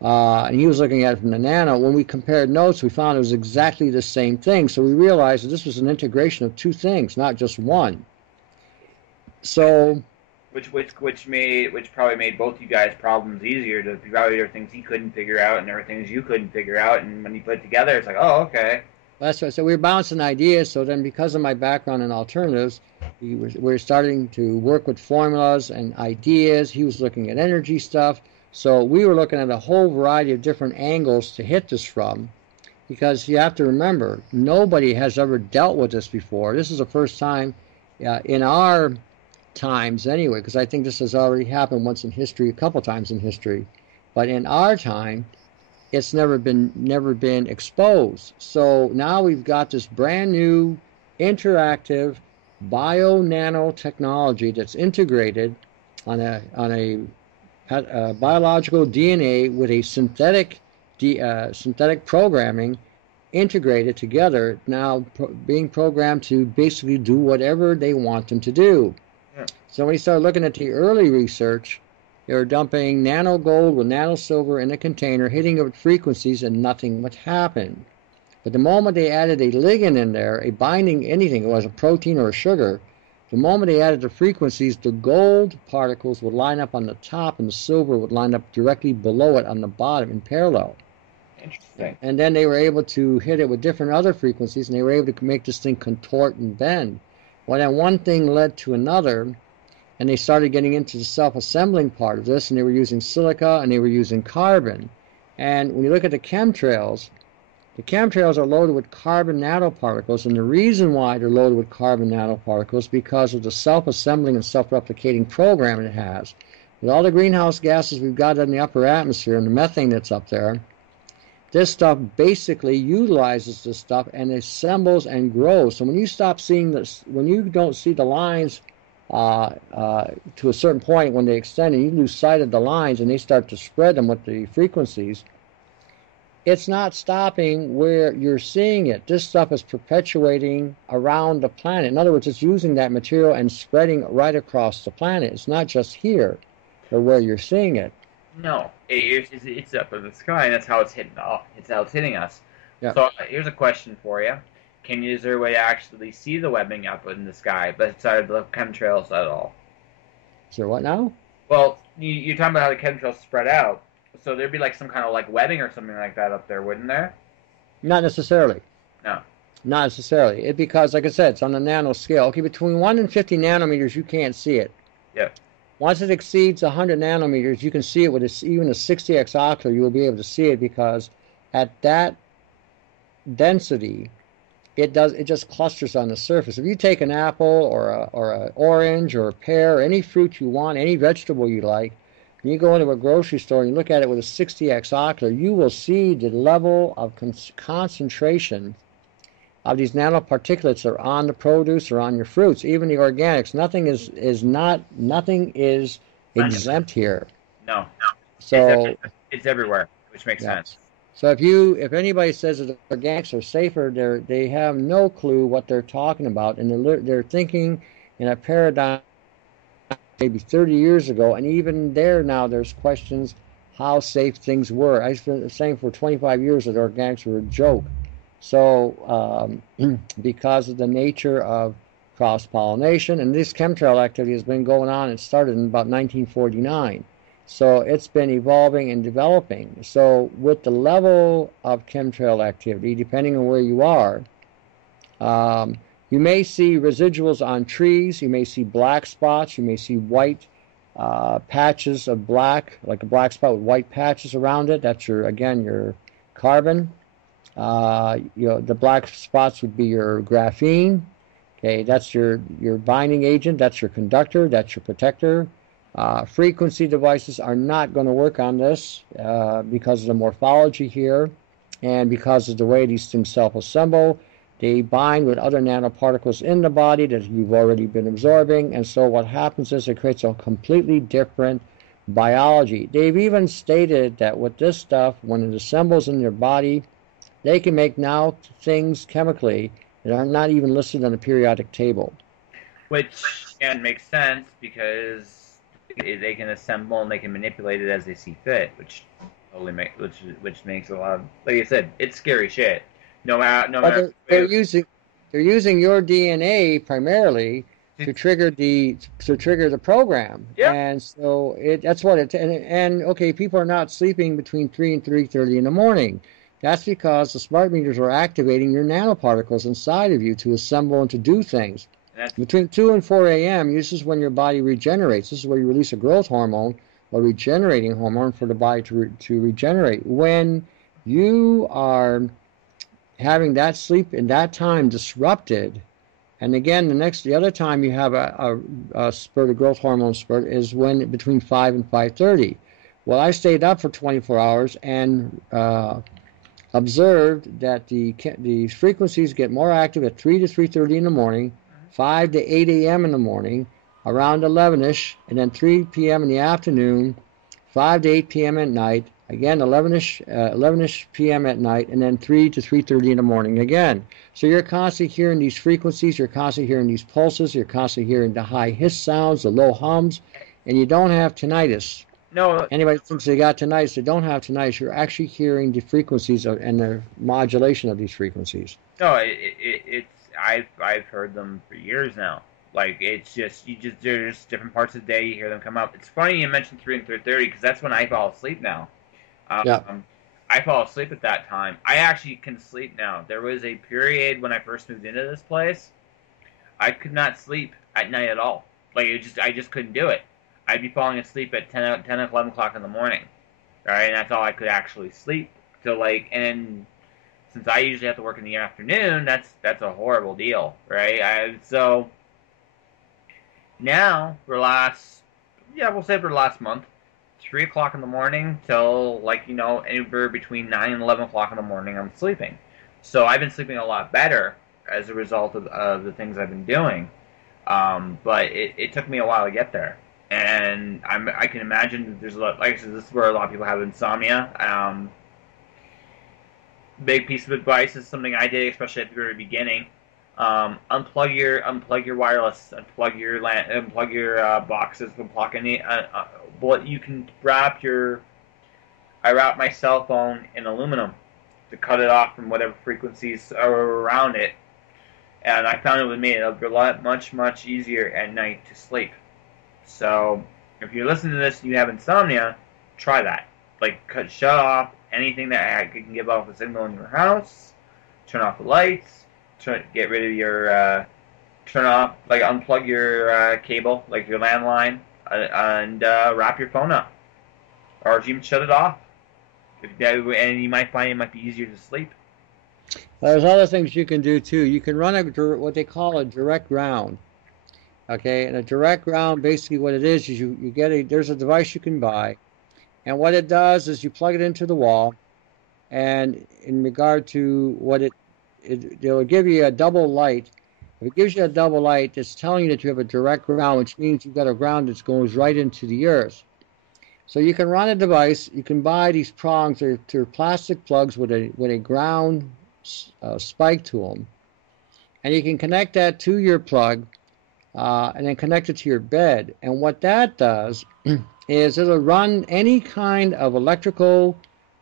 and he was looking at it from the nano. When we compared notes, we found it was exactly the same thing. So we realized that this was an integration of two things, not just one. So, which probably made both you guys' problems easier. To probably there were things he couldn't figure out, and there were things you couldn't figure out. And when you put it together, it's like, oh, okay. That's right. So we were bouncing ideas. So then, because of my background in alternatives, we were starting to work with formulas and ideas. He was looking at energy stuff. So we were looking at a whole variety of different angles to hit this from, because you have to remember, nobody has ever dealt with this before. This is the first time in our times anyway, because I think this has already happened once in history, a couple times in history. But in our time, it's never been exposed. So now we've got this brand new interactive bio-nanotechnology that's integrated on a biological DNA with a synthetic programming integrated together, now being programmed to basically do whatever they want them to do. Yeah. So when you start looking at the early research, they were dumping nano gold with nano silver in a container, hitting it with frequencies, and nothing would happen. But the moment they added a ligand in there, a binding anything, it was a protein or a sugar, the moment they added the frequencies, the gold particles would line up on the top and the silver would line up directly below it on the bottom in parallel. Interesting. And then they were able to hit it with different other frequencies, and they were able to make this thing contort and bend. Well, then one thing led to another, and they started getting into the self-assembling part of this, and they were using silica and they were using carbon. And when you look at the chemtrails are loaded with carbon nanoparticles, and the reason why they're loaded with carbon nanoparticles is because of the self-assembling and self-replicating program it has. With all the greenhouse gases we've got in the upper atmosphere and the methane that's up there, this stuff basically utilizes this stuff and assembles and grows. So when you stop seeing this, when you don't see the lines to a certain point when they extend and you lose sight of the lines and they start to spread them with the frequencies, it's not stopping where you're seeing it. This stuff is perpetuating around the planet. In other words, it's using that material and spreading right across the planet. It's not just here or where you're seeing it. No, it's up in the sky, and that's how it's hitting. It's how it's hitting us. Yeah. So here's a question for you: is there a way to actually see the webbing up in the sky, besides the chemtrails at all? Is there what now? Well, you're talking about how the chemtrails spread out, so there'd be like some kind of like webbing or something like that up there, wouldn't there? Not necessarily. No. Not necessarily. Because, like I said, it's on the nano scale. Okay, between 1 and 50 nanometers, you can't see it. Yeah. Once it exceeds 100 nanometers, you can see it with even a 60x ocular. You will be able to see it because at that density, it just clusters on the surface. If you take an apple or an orange or a pear, or any fruit you want, any vegetable you like, and you go into a grocery store and you look at it with a 60x ocular, you will see the level of concentration of these nanoparticulates that are on the produce or on your fruits, even the organics. Nothing is exempt here. No. So it's everywhere, which makes sense. So if anybody says that organics are safer, they have no clue what they're talking about, and they're thinking in a paradigm maybe 30 years ago, and even there now there's questions how safe things were. I've been saying for 25 years that organics were a joke. So because of the nature of cross-pollination, and this chemtrail activity has been going on, it started in about 1949. So it's been evolving and developing. So with the level of chemtrail activity, depending on where you are, you may see residuals on trees, you may see black spots, you may see white patches of black, like a black spot with white patches around it. That's your carbon. The black spots would be your graphene. Okay, that's your binding agent, that's your conductor, that's your protector. Frequency devices are not going to work on this because of the morphology here and because of the way these things self-assemble. They bind with other nanoparticles in the body that you've already been absorbing, and so what happens is it creates a completely different biology. They've even stated that with this stuff, when it assembles in your body, they can make now things chemically that are not even listed on the periodic table. Which again makes sense because they can assemble and they can manipulate it as they see fit, which makes a lot of, like I said, it's scary shit. No matter. They're using your DNA primarily to trigger the program. Yeah. And so that's what it and okay, people are not sleeping between 3 and 3:30 in the morning. That's because the smart meters are activating your nanoparticles inside of you to assemble and to do things. Between 2 and 4 a.m., this is when your body regenerates. This is where you release a growth hormone, a regenerating hormone for the body to regenerate. When you are having that sleep in that time disrupted, and again, the other time you have a spurt, a growth hormone spurt, is when between 5 and 5:30. Well, I stayed up for 24 hours and observed that the frequencies get more active at 3 to 3:30 in the morning, 5 to 8 a.m. in the morning, around 11ish, and then 3 p.m. in the afternoon, 5 to 8 p.m. at night, again 11ish p.m. at night, and then 3 to 3:30 in the morning again. So you're constantly hearing these frequencies, you're constantly hearing these pulses, you're constantly hearing the high hiss sounds, the low hums, and you don't have tinnitus. No. Anybody thinks they got tinnitus, they don't have tinnitus. You're actually hearing the frequencies and the modulation of these frequencies. No, I've heard them for years now. Like it's just there's different parts of the day you hear them come up. It's funny you mentioned 3 and 3:30 because that's when I fall asleep now. I fall asleep at that time. I actually can sleep now. There was a period when I first moved into this place, I could not sleep at night at all. Like I just couldn't do it. I'd be falling asleep at 10 or 11 o'clock in the morning, right? And that's all I could actually sleep. So and since I usually have to work in the afternoon, that's a horrible deal, right? So now for the last month, 3 o'clock in the morning till anywhere between 9 and 11 o'clock in the morning, I'm sleeping. So I've been sleeping a lot better as a result of the things I've been doing. But it took me a while to get there. And I can imagine that there's a lot, like I said, this is where a lot of people have insomnia. Big piece of advice is something I did, especially at the very beginning. Unplug your wireless, unplug your boxes, unplug any. What you can wrap your. I wrap my cell phone in aluminum to cut it off from whatever frequencies are around it, and I found it would make it a lot much easier at night to sleep. So if you're listening to this and you have insomnia, try that. Like shut off anything that can give off a signal in your house. Turn off the lights. Get rid of your turn off, like unplug your cable, like your landline, and wrap your phone up, or even shut it off. And you might find it might be easier to sleep. There's other things you can do too. You can run what they call a direct ground. Okay, and a direct ground, basically what it is you get there's a device you can buy, and what it does is you plug it into the wall, and in regard to what it'll give you a double light. If it gives you a double light, it's telling you that you have a direct ground, which means you've got a ground that goes right into the earth. So you can run a device. You can buy these prongs. They're plastic plugs with a ground spike to them, and you can connect that to your plug, and then connect it to your bed. And what that does is it'll run any kind of electrical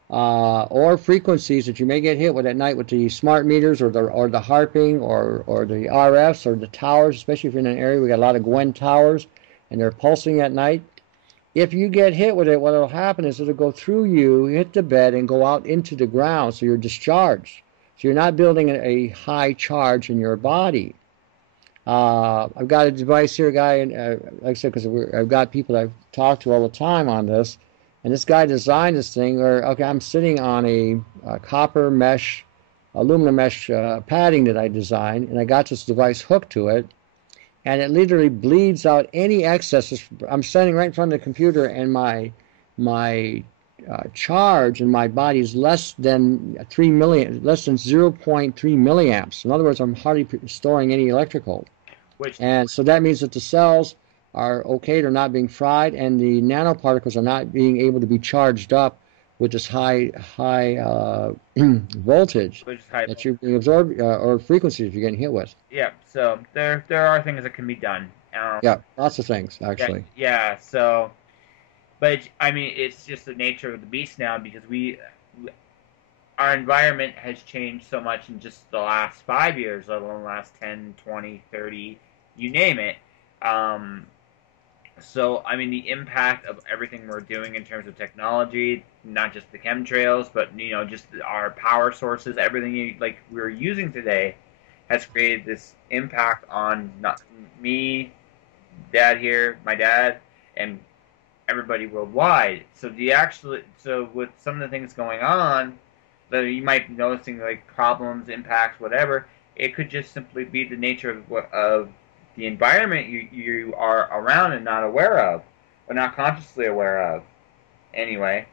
or frequencies that you may get hit with at night with the smart meters or the harping or the RFs or the towers, especially if you're in an area we got a lot of Gwen towers and they're pulsing at night. If you get hit with it, what will happen is it'll go through you, hit the bed, and go out into the ground, so you're discharged. So you're not building a high charge in your body. I've got a device here, guy, like I said, because I've got people that I've talked to all the time on this, and this guy designed this thing where, okay, I'm sitting on a copper mesh, aluminum mesh padding that I designed, and I got this device hooked to it, and it literally bleeds out any excesses. I'm standing right in front of the computer, and my charge in my body is less than 0.3 milliamps. In other words, I'm hardly storing any electrical. And so that means that the cells are okay, they're not being fried, and the nanoparticles are not being able to be charged up with this high voltage that you're being absorbed, or frequencies you're getting hit with. Yeah, so there are things that can be done. Yeah, lots of things, actually. Yeah, so, but I mean, it's just the nature of the beast now, because our environment has changed so much in just the last 5 years, let alone the last 10, 20, 30, you name it. So, I mean, the impact of everything we're doing in terms of technology, not just the chemtrails, but, just our power sources, everything we're using today has created this impact on not me, Dad here, my dad, and everybody worldwide. So with some of the things going on, that you might be noticing, like problems, impacts, whatever, it could just simply be the nature of the environment you are around and not aware of, or not consciously aware of. Anyway,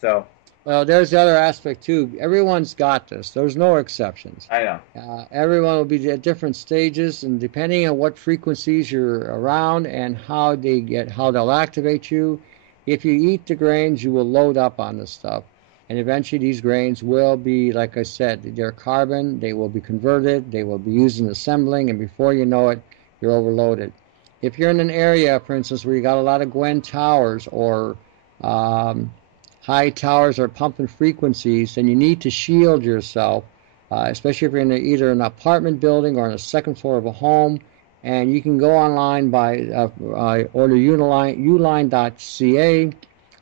so. Well, there's the other aspect too. Everyone's got this. There's no exceptions. I know. Everyone will be at different stages, and depending on what frequencies you're around and how they'll activate you. If you eat the grains, you will load up on this stuff. And eventually these grains will be, like I said, they're carbon, they will be converted, they will be used in assembling, and before you know it, you're overloaded. If you're in an area, for instance, where you got a lot of Gwen towers or high towers are pumping frequencies, then you need to shield yourself, especially if you're in either an apartment building or on the second floor of a home. And you can go online by order uline.ca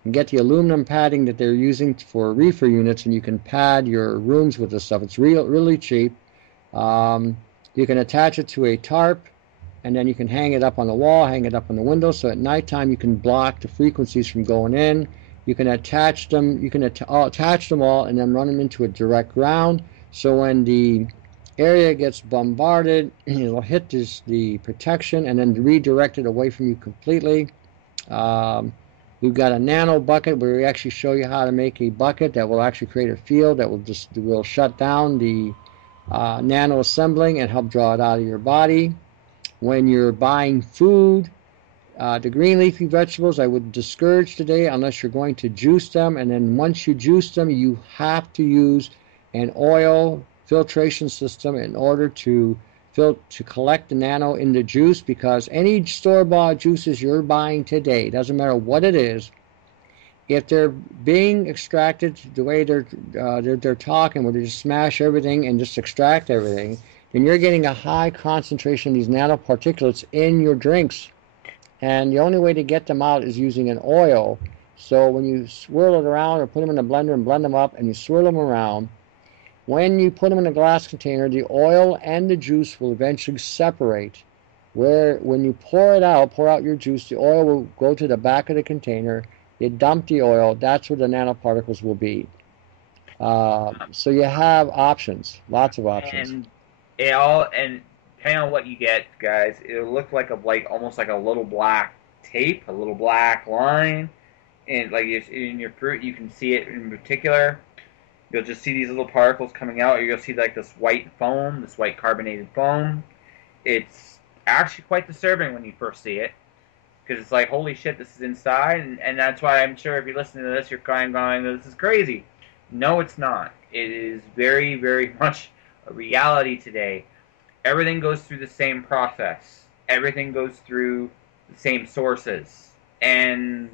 and get the aluminum padding that they're using for reefer units, and you can pad your rooms with this stuff. It's really cheap. You can attach it to a tarp, and then you can hang it up on the wall, hang it up on the window, so at nighttime you can block the frequencies from going in. You can attach them. You can attach them all, and then run them into a direct ground. So when the area gets bombarded, it'll hit the protection and then redirect it away from you completely. We've got a nano bucket where we actually show you how to make a bucket that will actually create a field that will shut down the nano assembling and help draw it out of your body. When you're buying food, the green leafy vegetables I would discourage today unless you're going to juice them. And then once you juice them, you have to use an oil filtration system in order to collect the nano in the juice, because any store-bought juices you're buying today, doesn't matter what it is, if they're being extracted the way they're talking, where they just smash everything and just extract everything, then you're getting a high concentration of these nanoparticulates in your drinks. And the only way to get them out is using an oil. So when you swirl it around or put them in a blender and blend them up and you swirl them around, when you put them in a glass container, the oil and the juice will eventually separate. Where when you pour out your juice, the oil will go to the back of the container. You dump the oil, that's where the nanoparticles will be. So you have options, lots of options. And depending on what you get, guys, it'll look like almost like a little black tape, a little black line, and like in your fruit, you can see it in particular. You'll just see these little particles coming out, or you'll see like this white foam, this white carbonated foam. It's actually quite disturbing when you first see it, because it's like, holy shit, this is inside, and that's why I'm sure if you're listening to this, you're going, this is crazy. No, it's not. It is very, very much a reality today. Everything goes through the same process. Everything goes through the same sources. And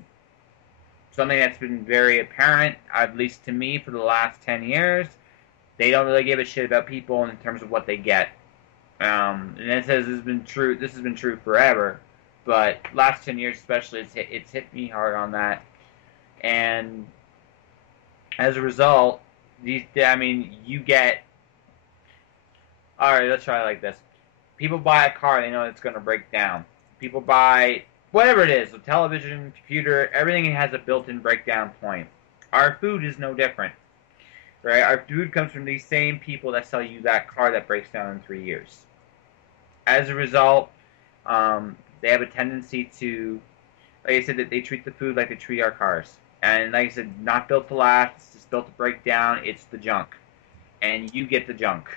something that's been very apparent, at least to me, for the last 10 years, they don't really give a shit about people in terms of what they get. And this has been true forever. But last 10 years especially, it's hit me hard on that. And as a result, you get... Alright, let's try it like this. People buy a car, they know it's going to break down. People buy whatever it is, a television, computer, everything has a built-in breakdown point. Our food is no different. Right? Our food comes from these same people that sell you that car that breaks down in 3 years. As a result, they have a tendency to, like I said, that they treat the food like they treat our cars. And like I said, not built to last, it's just built to break down, it's the junk. And you get the junk.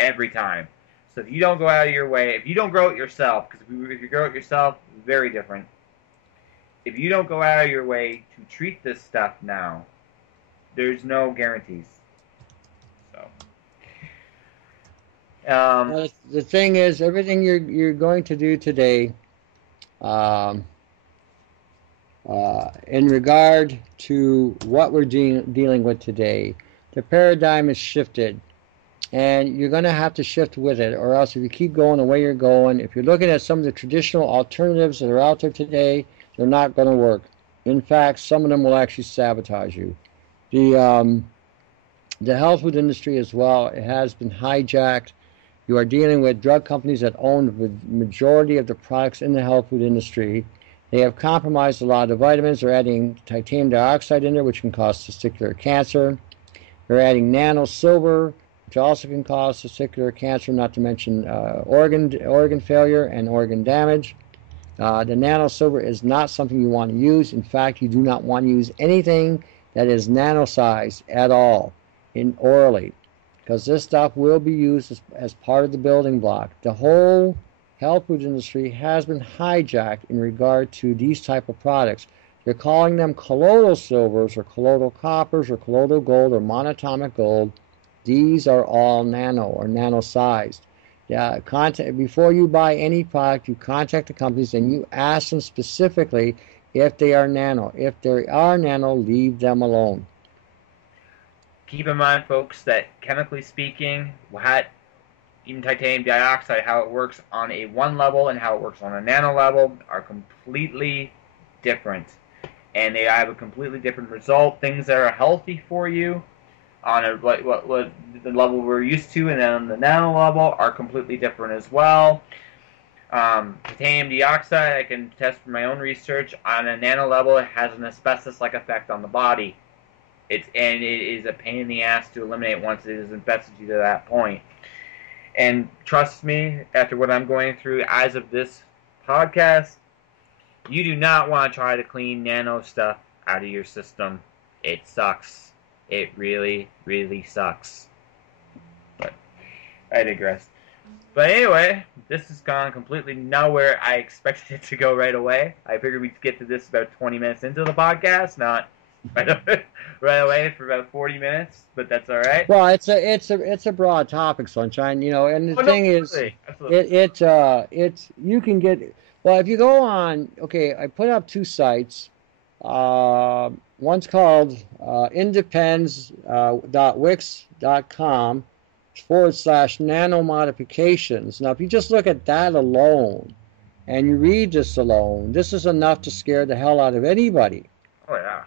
Every time. So if you don't go out of your way, if you don't grow it yourself, because if you grow it yourself, very different. If you don't go out of your way to treat this stuff now, there's no guarantees. So, Well, the thing is, everything you're going to do today, in regard to what we're dealing with today, the paradigm has shifted. And you're going to have to shift with it, or else if you keep going the way you're going, if you're looking at some of the traditional alternatives that are out there today, they're not going to work. In fact, some of them will actually sabotage you. The health food industry as well, it has been hijacked. You are dealing with drug companies that own the majority of the products in the health food industry. They have compromised a lot of the vitamins. They're adding titanium dioxide in there, which can cause testicular cancer. They're adding nano silver, which also can cause testicular cancer, not to mention organ failure and organ damage. The nano silver is not something you want to use. In fact, you do not want to use anything that is nano-sized at all orally, because this stuff will be used as part of the building block. The whole health food industry has been hijacked in regard to these type of products. They're calling them colloidal silvers or colloidal coppers or colloidal gold or monatomic gold. These are all nano or nano-sized. Before you buy any product, you contact the companies and you ask them specifically if they are nano. If they are nano, leave them alone. Keep in mind, folks, that chemically speaking, even titanium dioxide, how it works on a 1 level and how it works on a nano level are completely different. And they have a completely different result. Things that are healthy for you on what the level we're used to, and then on the nano level are completely different as well. Titanium dioxide, I can test from my own research, on a nano level, it has an asbestos-like effect on the body. It is a pain in the ass to eliminate once it has infested you to that point. And trust me, after what I'm going through as of this podcast, you do not want to try to clean nano stuff out of your system. It sucks. It really, really sucks. But I digress. But anyway, this has gone completely nowhere I expected it to go right away. I figured we'd get to this about 20 minutes into the podcast, not right away, right away for about 40 minutes, but that's all right. Well, it's a broad topic, Sunshine. You know, and the Oh, no, thing is, absolutely. Absolutely. it's you can get. Well, if you go on, okay, I put up two sites. One's called independs.wix.com / nanomodifications. Now, if you just look at that alone and you read this alone, this is enough to scare the hell out of anybody. Oh, yeah.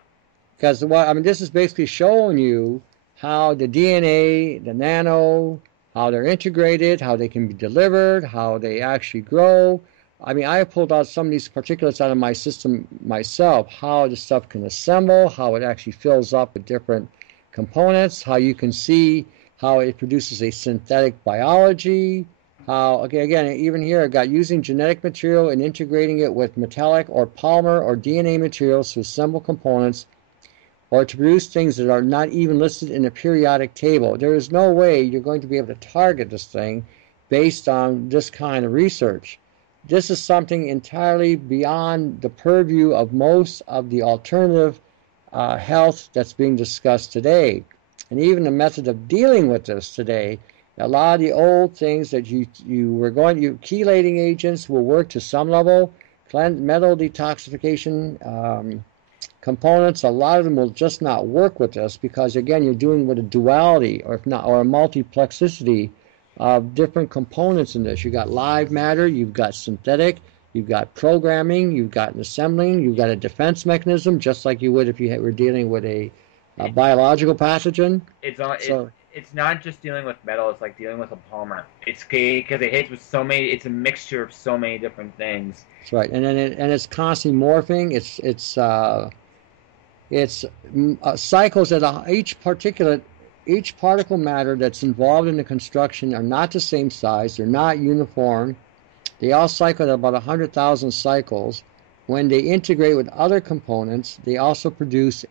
Because this is basically showing you how the DNA, the nano, how they're integrated, how they can be delivered, how they actually grow. I mean, I pulled out some of these particulates out of my system myself, how the stuff can assemble, how it actually fills up with different components, how you can see how it produces a synthetic biology, how, okay, again, even here I got using genetic material and integrating it with metallic or polymer or DNA materials to assemble components or to produce things that are not even listed in a periodic table. There is no way you're going to be able to target this thing based on this kind of research. This is something entirely beyond the purview of most of the alternative health that's being discussed today. And even the method of dealing with this today, a lot of the old things that chelating agents will work to some level, metal detoxification components, a lot of them will just not work with this because, again, you're dealing with a duality or if not, or a multiplexicity of different components in this. You've got live matter, you've got synthetic, you've got programming, you've got an assembling, you've got a defense mechanism, just like you would if you were dealing with a biological pathogen. It's not just dealing with metal, it's like dealing with a polymer. It's because it hits with so many, it's a mixture of so many different things. That's right. And then it's constantly morphing. It's cycles that each particle matter that's involved in the construction are not the same size. They're not uniform. They all cycle at about 100,000 cycles. When they integrate with other components, they also produce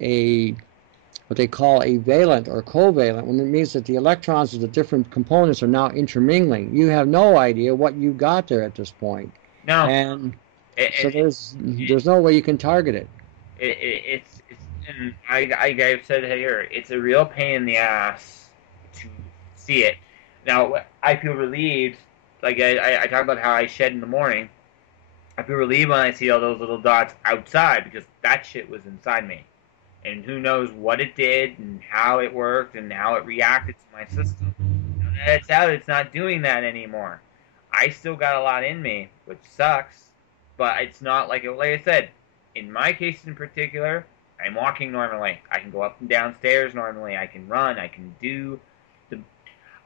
what they call a valent or covalent, when it means that the electrons of the different components are now intermingling. You have no idea what you got there at this point. No. And so there's no way you can target it. It's and I've said here, it's a real pain in the ass to see it. Now, I feel relieved, like I talk about how I shed in the morning. I feel relieved when I see all those little dots outside because that shit was inside me. And who knows what it did and how it worked and how it reacted to my system. Now that it's out, it's not doing that anymore. I still got a lot in me, which sucks, but it's not like I said, in my case in particular, I'm walking normally. I can go up and down stairs normally. I can run. I can do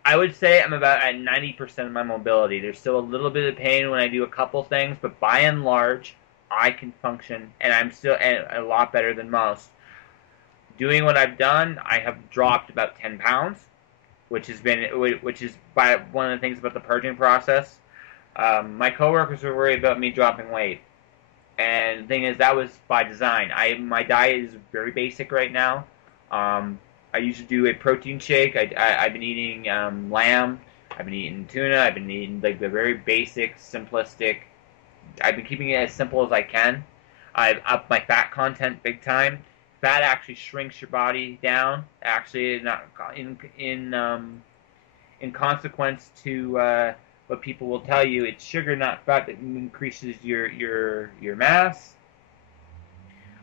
I would say I'm about at 90% of my mobility. There's still a little bit of pain when I do a couple things, but by and large, I can function, and I'm still a lot better than most. Doing what I've done, I have dropped about 10 pounds, which is by one of the things about the purging process. My coworkers were worried about me dropping weight. And the thing is, that was by design. My diet is very basic right now. I usually do a protein shake. I've been eating lamb. I've been eating tuna. I've been eating like the very basic, simplistic. I've been keeping it as simple as I can. I've upped my fat content big time. Fat actually shrinks your body down. Actually, not in consequence to what people will tell you, it's sugar, not fat, that increases your mass.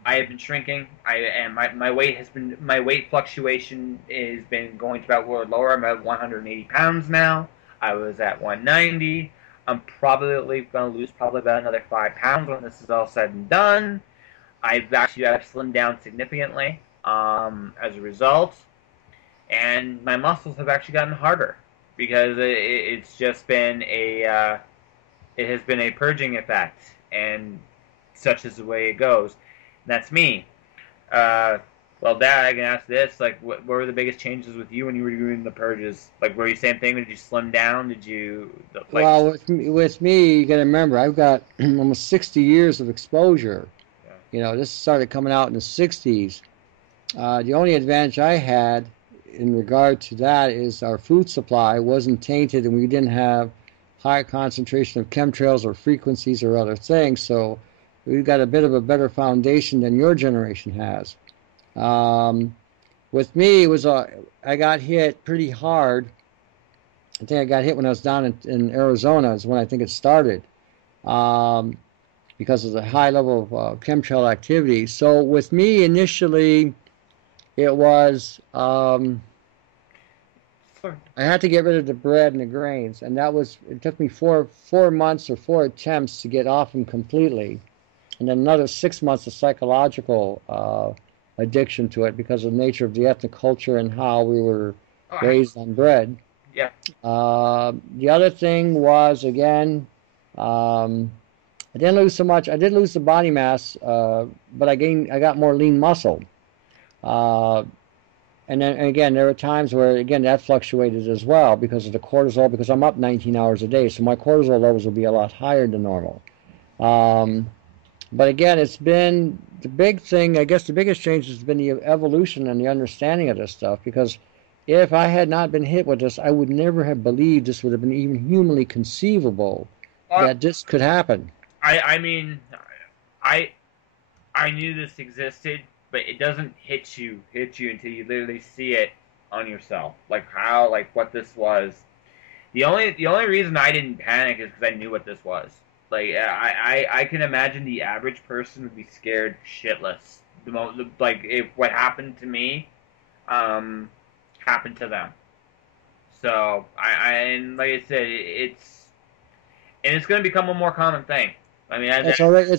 I have been shrinking. My weight fluctuation has been going to about lower. I'm at 180 pounds now. I was at 190. I'm probably going to lose about another 5 pounds when this is all said and done. I've slimmed down significantly as a result, and my muscles have actually gotten harder because it's just been it has been a purging effect, and such is the way it goes. That's me. Well, Dad, I can ask this: like, what were the biggest changes with you when you were doing the purges? Like, were you same thing? Did you slim down? Did you? Like, well, with me, you got to remember, I've got almost 60 years of exposure. Yeah. You know, this started coming out in the 60s. The only advantage I had in regard to that is our food supply wasn't tainted, and we didn't have high concentration of chemtrails or frequencies or other things. So we've got a bit of a better foundation than your generation has. With me, I got hit pretty hard. I think I got hit when I was down in Arizona is when I think it started, because of the high level of chemtrail activity. So with me initially, it was I had to get rid of the bread and the grains, and it took me four months or 4 attempts to get off them completely, and then another 6 months of psychological addiction to it because of the nature of the ethnic culture and how we were raised on bread. Yeah. The other thing was, again, I didn't lose so much. I did lose the body mass, but I got more lean muscle. And again, there were times where, again, that fluctuated as well because of the cortisol, because I'm up 19 hours a day, so my cortisol levels will be a lot higher than normal. But again, it's been the big thing, I guess the biggest change has been the evolution and the understanding of this stuff, because if I had not been hit with this, I would never have believed this would have been even humanly conceivable that this could happen. I mean, I knew this existed, but it doesn't hit you until you literally see it on yourself, like what this was. The only reason I didn't panic is because I knew what this was. Like I can imagine the average person would be scared shitless. Like if what happened to me, happened to them. So and like I said, it's going to become a more common thing. I mean, it's already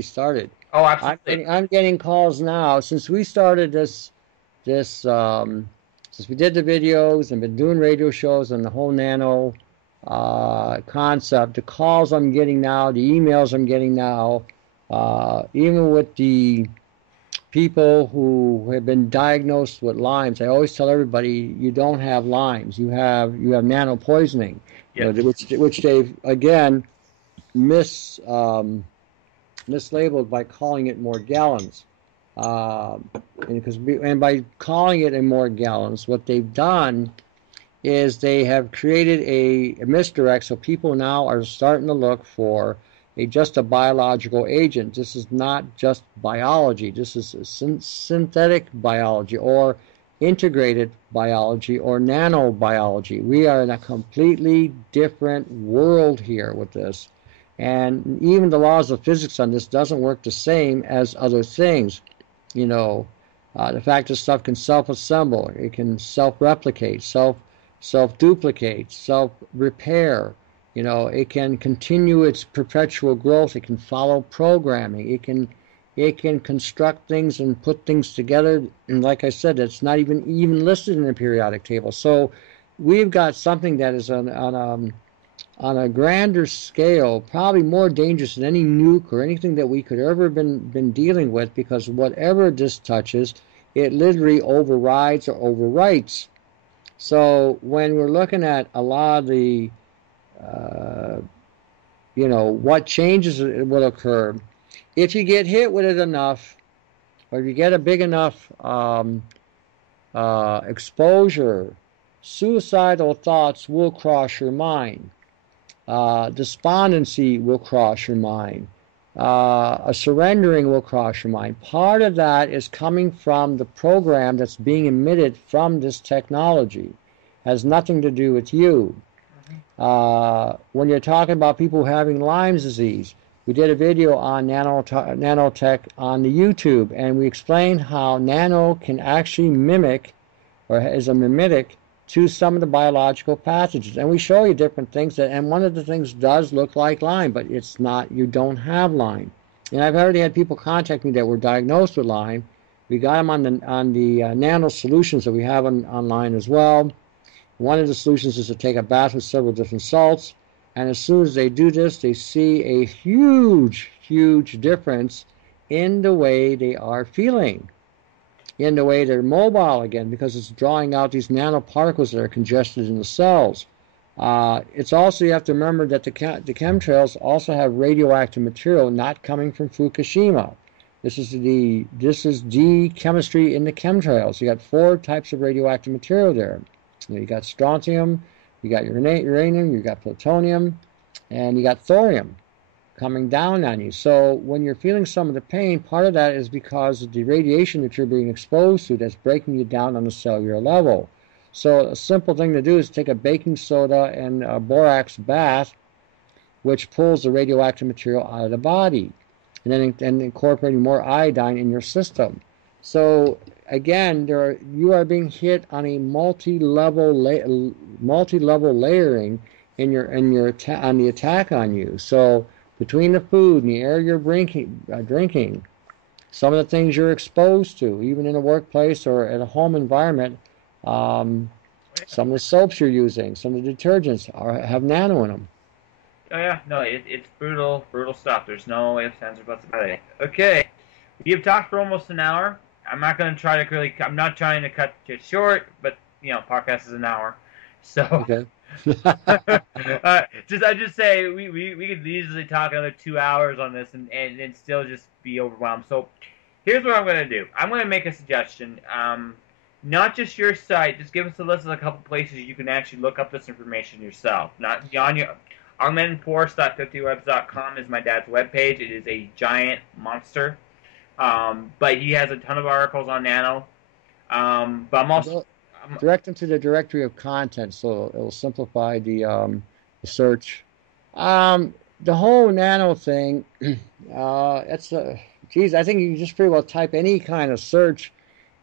started. Oh, absolutely. I'm getting calls now since we started this since we did the videos and been doing radio shows and the whole nano concept. The calls I'm getting now, the emails I'm getting now, even with the people who have been diagnosed with Lyme's, I always tell everybody, you don't have Lyme's, you have nano poisoning, yes. which they've again mislabeled by calling it Morgellons. And by calling it a Morgellons, what they've done is they have created a misdirect, so people now are starting to look for just a biological agent. This is not just biology. This is synthetic biology or integrated biology or nanobiology. We are in a completely different world here with this. And even the laws of physics on this doesn't work the same as other things. You know, the fact that stuff can self-assemble, it can self-replicate, self-duplicate, self-repair. You know, it can continue its perpetual growth. It can follow programming. It can construct things and put things together. And like I said, it's not even listed in the periodic table. So we've got something that is on a grander scale, probably more dangerous than any nuke or anything that we could ever been dealing with, because whatever this touches, it literally overrides or overwrites. So when we're looking at a lot of the what changes will occur if you get hit with it enough, or if you get a big enough exposure. Suicidal thoughts will cross your mind. Despondency will cross your mind. A surrendering will cross your mind. Part of that is coming from the program that's being emitted from this technology. Has nothing to do with you. When you're talking about people having Lyme's disease, we did a video on nanotech on the YouTube, and we explained how nano can actually mimic, or is a mimetic to some of the biological pathogens. And we show you different things, and one of the things does look like Lyme, but it's not, you don't have Lyme. And I've already had people contact me that were diagnosed with Lyme. We got them on the nano solutions that we have online as well. One of the solutions is to take a bath with several different salts, and as soon as they do this, they see a huge, huge difference in the way they are feeling, in the way they're mobile again, because it's drawing out these nanoparticles that are congested in the cells. It's also, you have to remember that the chemtrails also have radioactive material not coming from Fukushima. This is the chemistry in the chemtrails. You got 4 types of radioactive material there. You got strontium, You got uranium, you got plutonium, and you got thorium coming down on you. So when you're feeling some of the pain, part of that is because of the radiation that you're being exposed to that's breaking you down on a cellular level. So a simple thing to do is take a baking soda and a borax bath, which pulls the radioactive material out of the body, and then incorporating more iodine in your system. So again, you are being hit on a multi-level layering on the attack on you. So between the food and the air you're drinking, some of the things you're exposed to, even in a workplace or at a home environment, um, some of the soaps you're using, some of the detergents have nano in them. Oh yeah, no, it's brutal, brutal stuff. There's no ifs, ands, or buts about it. Okay, we have talked for almost an hour. I'm not going to try to really. I'm not trying to cut it short, but podcast is an hour, so Okay. I just say we could easily talk another 2 hours on this and still just be overwhelmed. So here's what I'm going to do. I'm going to make a suggestion. Not just your site. Just give us a list of a couple places you can actually look up this information yourself. Not on your augmentedforce.50webs.com is my dad's webpage. It is a giant monster. But he has a ton of articles on nano. But I'm also direct them to the directory of content, so it will simplify the search. The whole nano thing, that's geez, I think you can just pretty well type any kind of search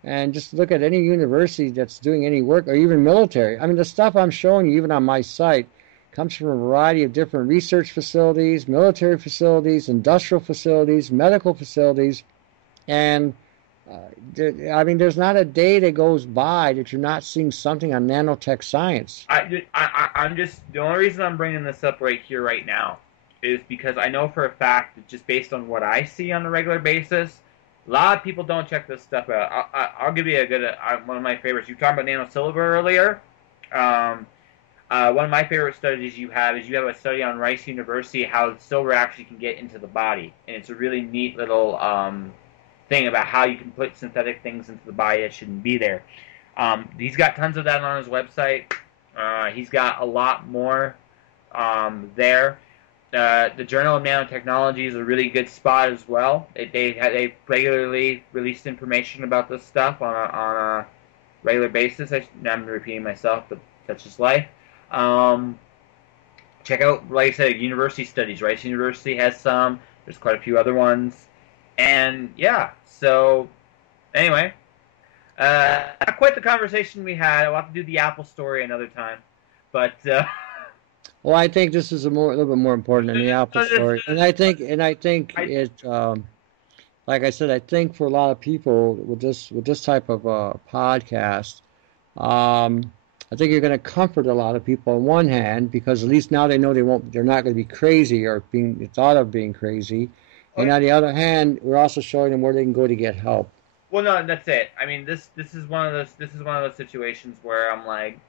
and just look at any university that's doing any work, or even military. I mean, the stuff I'm showing you, even on my site, comes from a variety of different research facilities, military facilities, industrial facilities, medical facilities, and I mean, there's not a day that goes by that you're not seeing something on nanotech science. I'm just the only reason I'm bringing this up right here, right now, is because I know for a fact that just based on what I see on a regular basis, a lot of people don't check this stuff out. I'll give you a good one of my favorites. You talked about nanosilver earlier. One of my favorite studies you have is a study on Rice University how silver actually can get into the body, and it's a really neat little thing about how you can put synthetic things into the body that shouldn't be there. He's got tons of that on his website. He's got a lot more there. The Journal of Nanotechnology is a really good spot as well. They regularly release information about this stuff on a regular basis. I'm repeating myself, but that's just life. Check out, like I said, university studies. Rice University has some. There's quite a few other ones. And yeah, so anyway, not quite the conversation we had. I'll have to do the Apple story another time. But well, I think this is a little bit more important than the Apple story, and I think it, like I said, I think for a lot of people with this type of podcast, I think you're going to comfort a lot of people on one hand because at least now they know they're not going to be crazy or being thought of being crazy. And on the other hand, we're also showing them where they can go to get help. Well, no, that's it. I mean, this is one of those situations where I'm like,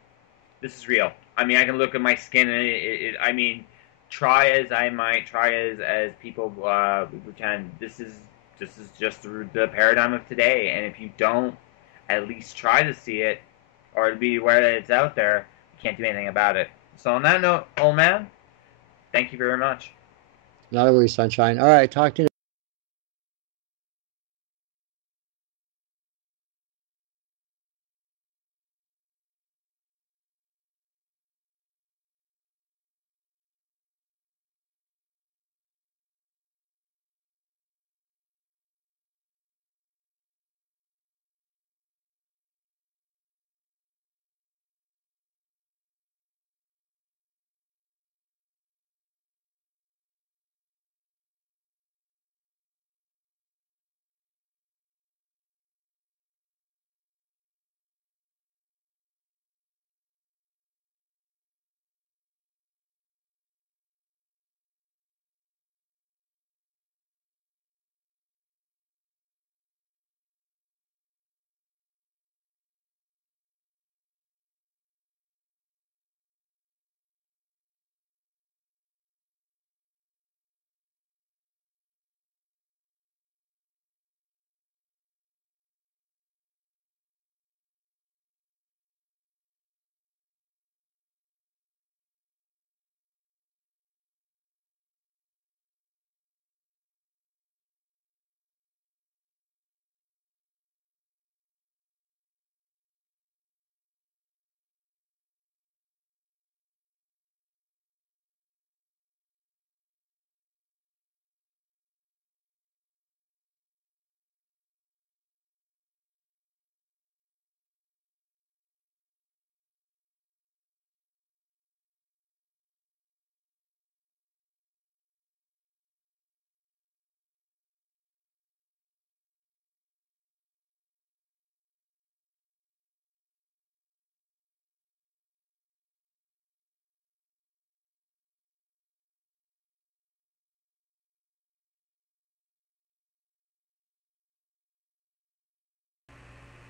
this is real. I mean, I can look at my skin and I mean, try as I might, try as people pretend. This is just the paradigm of today. And if you don't at least try to see it or to be aware that it's out there, you can't do anything about it. So on that note, old man, thank you very much. Not a worry, sunshine. All right, talk to you.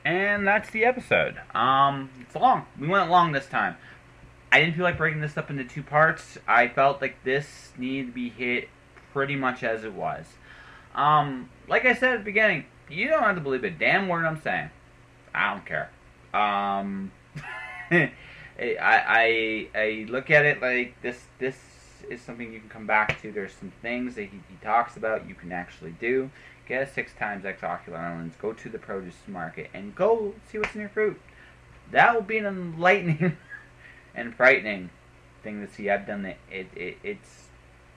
And that's the episode. It's long. We went long this time. I didn't feel like breaking this up into 2 parts. I felt like this needed to be hit pretty much as it was. Like I said at the beginning, you don't have to believe a damn word I'm saying. I don't care. I look at it like this is something you can come back to. There's some things that he talks about you can actually do. Get a 6 times X ocular lens, go to the produce market, and go see what's in your fruit. That will be an enlightening and frightening thing to see. I've done it. It's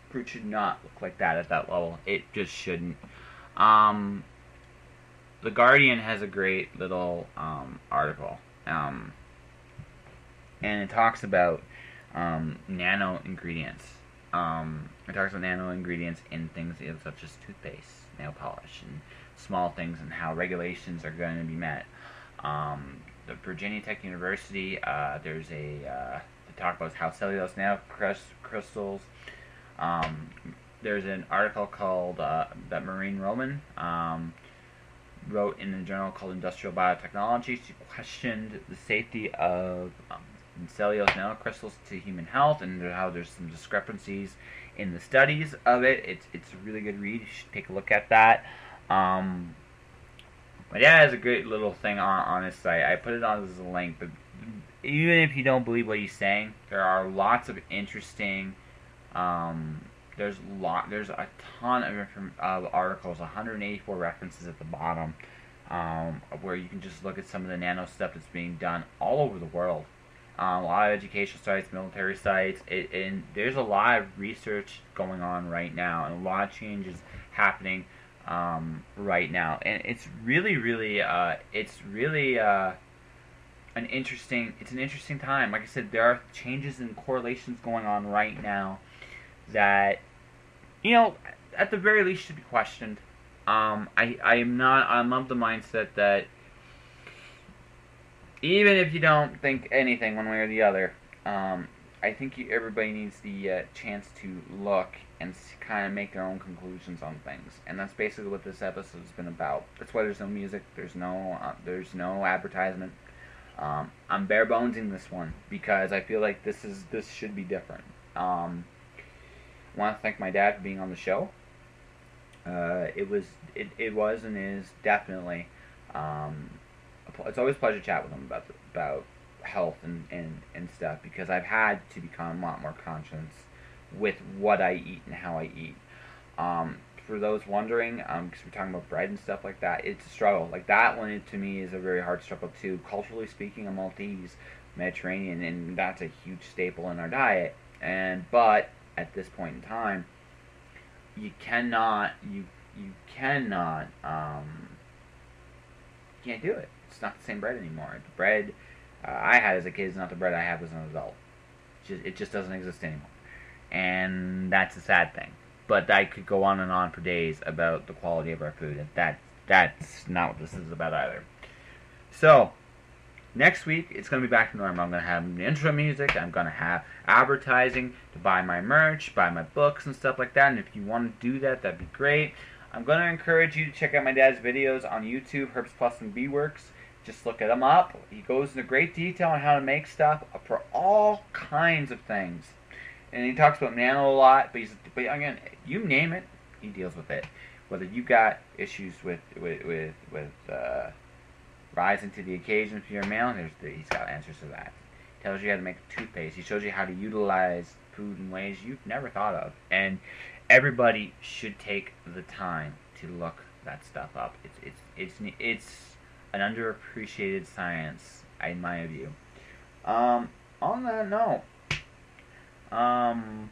fruit should not look like that at that level. It just shouldn't. The Guardian has a great little article, and it talks about nano ingredients. It talks about nano ingredients in things such as toothpaste, nail polish, and small things, and how regulations are going to be met. The Virginia Tech University, there's a they talk about how cellulose nanocrystals. There's an article called that Maureen Roman wrote in a journal called Industrial Biotechnology. She questioned the safety of cellulose nanocrystals to human health, and how there's some discrepancies in the studies of it. It's a really good read. You should take a look at that. My dad has a great little thing on his site. I put it on as a link, but even if you don't believe what he's saying, there are lots of interesting. There's a ton of articles, 184 references at the bottom, where you can just look at some of the nano stuff that's being done all over the world. A lot of educational sites, military sites, and there's a lot of research going on right now, and a lot of changes happening right now, and it's really an interesting time. Like I said, there are changes and correlations going on right now that, at the very least should be questioned. I'm of the mindset that even if you don't think anything one way or the other, I think everybody needs the chance to look and kind of make their own conclusions on things, and that's basically what this episode has been about. That's why there's no music, there's no advertisement. I'm bare bonesing this one because I feel like this should be different. I want to thank my dad for being on the show. It was and is definitely. It's always a pleasure to chat with him about health and stuff, because I've had to become a lot more conscious with what I eat and how I eat. For those wondering, because we're talking about bread and stuff like that, it's a struggle. Like that one, to me, is a very hard struggle too. Culturally speaking, I'm Maltese, Mediterranean, and that's a huge staple in our diet. But at this point in time, you can't do it. It's not the same bread anymore. The bread I had as a kid is not the bread I have as an adult. It just doesn't exist anymore. And that's a sad thing. But I could go on and on for days about the quality of our food. And that's not what this is about either. So, next week, it's going to be back to normal. I'm going to have the intro music. I'm going to have advertising to buy my merch, buy my books and stuff like that. And if you want to do that, that'd be great. I'm going to encourage you to check out my dad's videos on YouTube, Herbs Plus and Bee Works. Just look him up. He goes into great detail on how to make stuff for all kinds of things. And he talks about nano a lot, but again, you name it, he deals with it. Whether you got issues with rising to the occasion for your meal, he's got answers to that. He tells you how to make toothpaste. He shows you how to utilize food in ways you've never thought of. And everybody should take the time to look that stuff up. It's an underappreciated science, in my view. On that note, I'm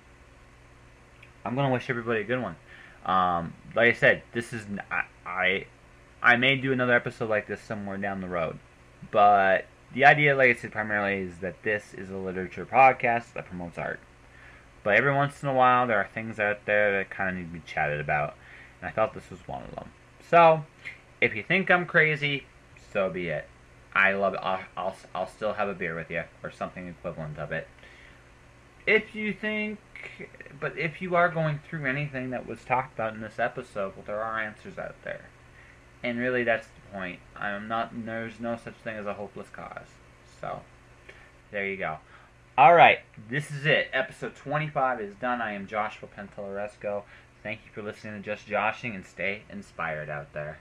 gonna wish everybody a good one. Like I said, this is I may do another episode like this somewhere down the road, but the idea, like I said, primarily is that this is a literature podcast that promotes art. But every once in a while, there are things out there that kind of need to be chatted about, and I felt this was one of them. So, if you think I'm crazy, so be it. I love it. I'll still have a beer with you, or something equivalent of it. If you are going through anything that was talked about in this episode, well, there are answers out there. And really, that's the point. There's no such thing as a hopeless cause. So, there you go. Alright, this is it. Episode 25 is done. I am Joshua Pantalleresco. Thank you for listening to Just Joshing, and stay inspired out there.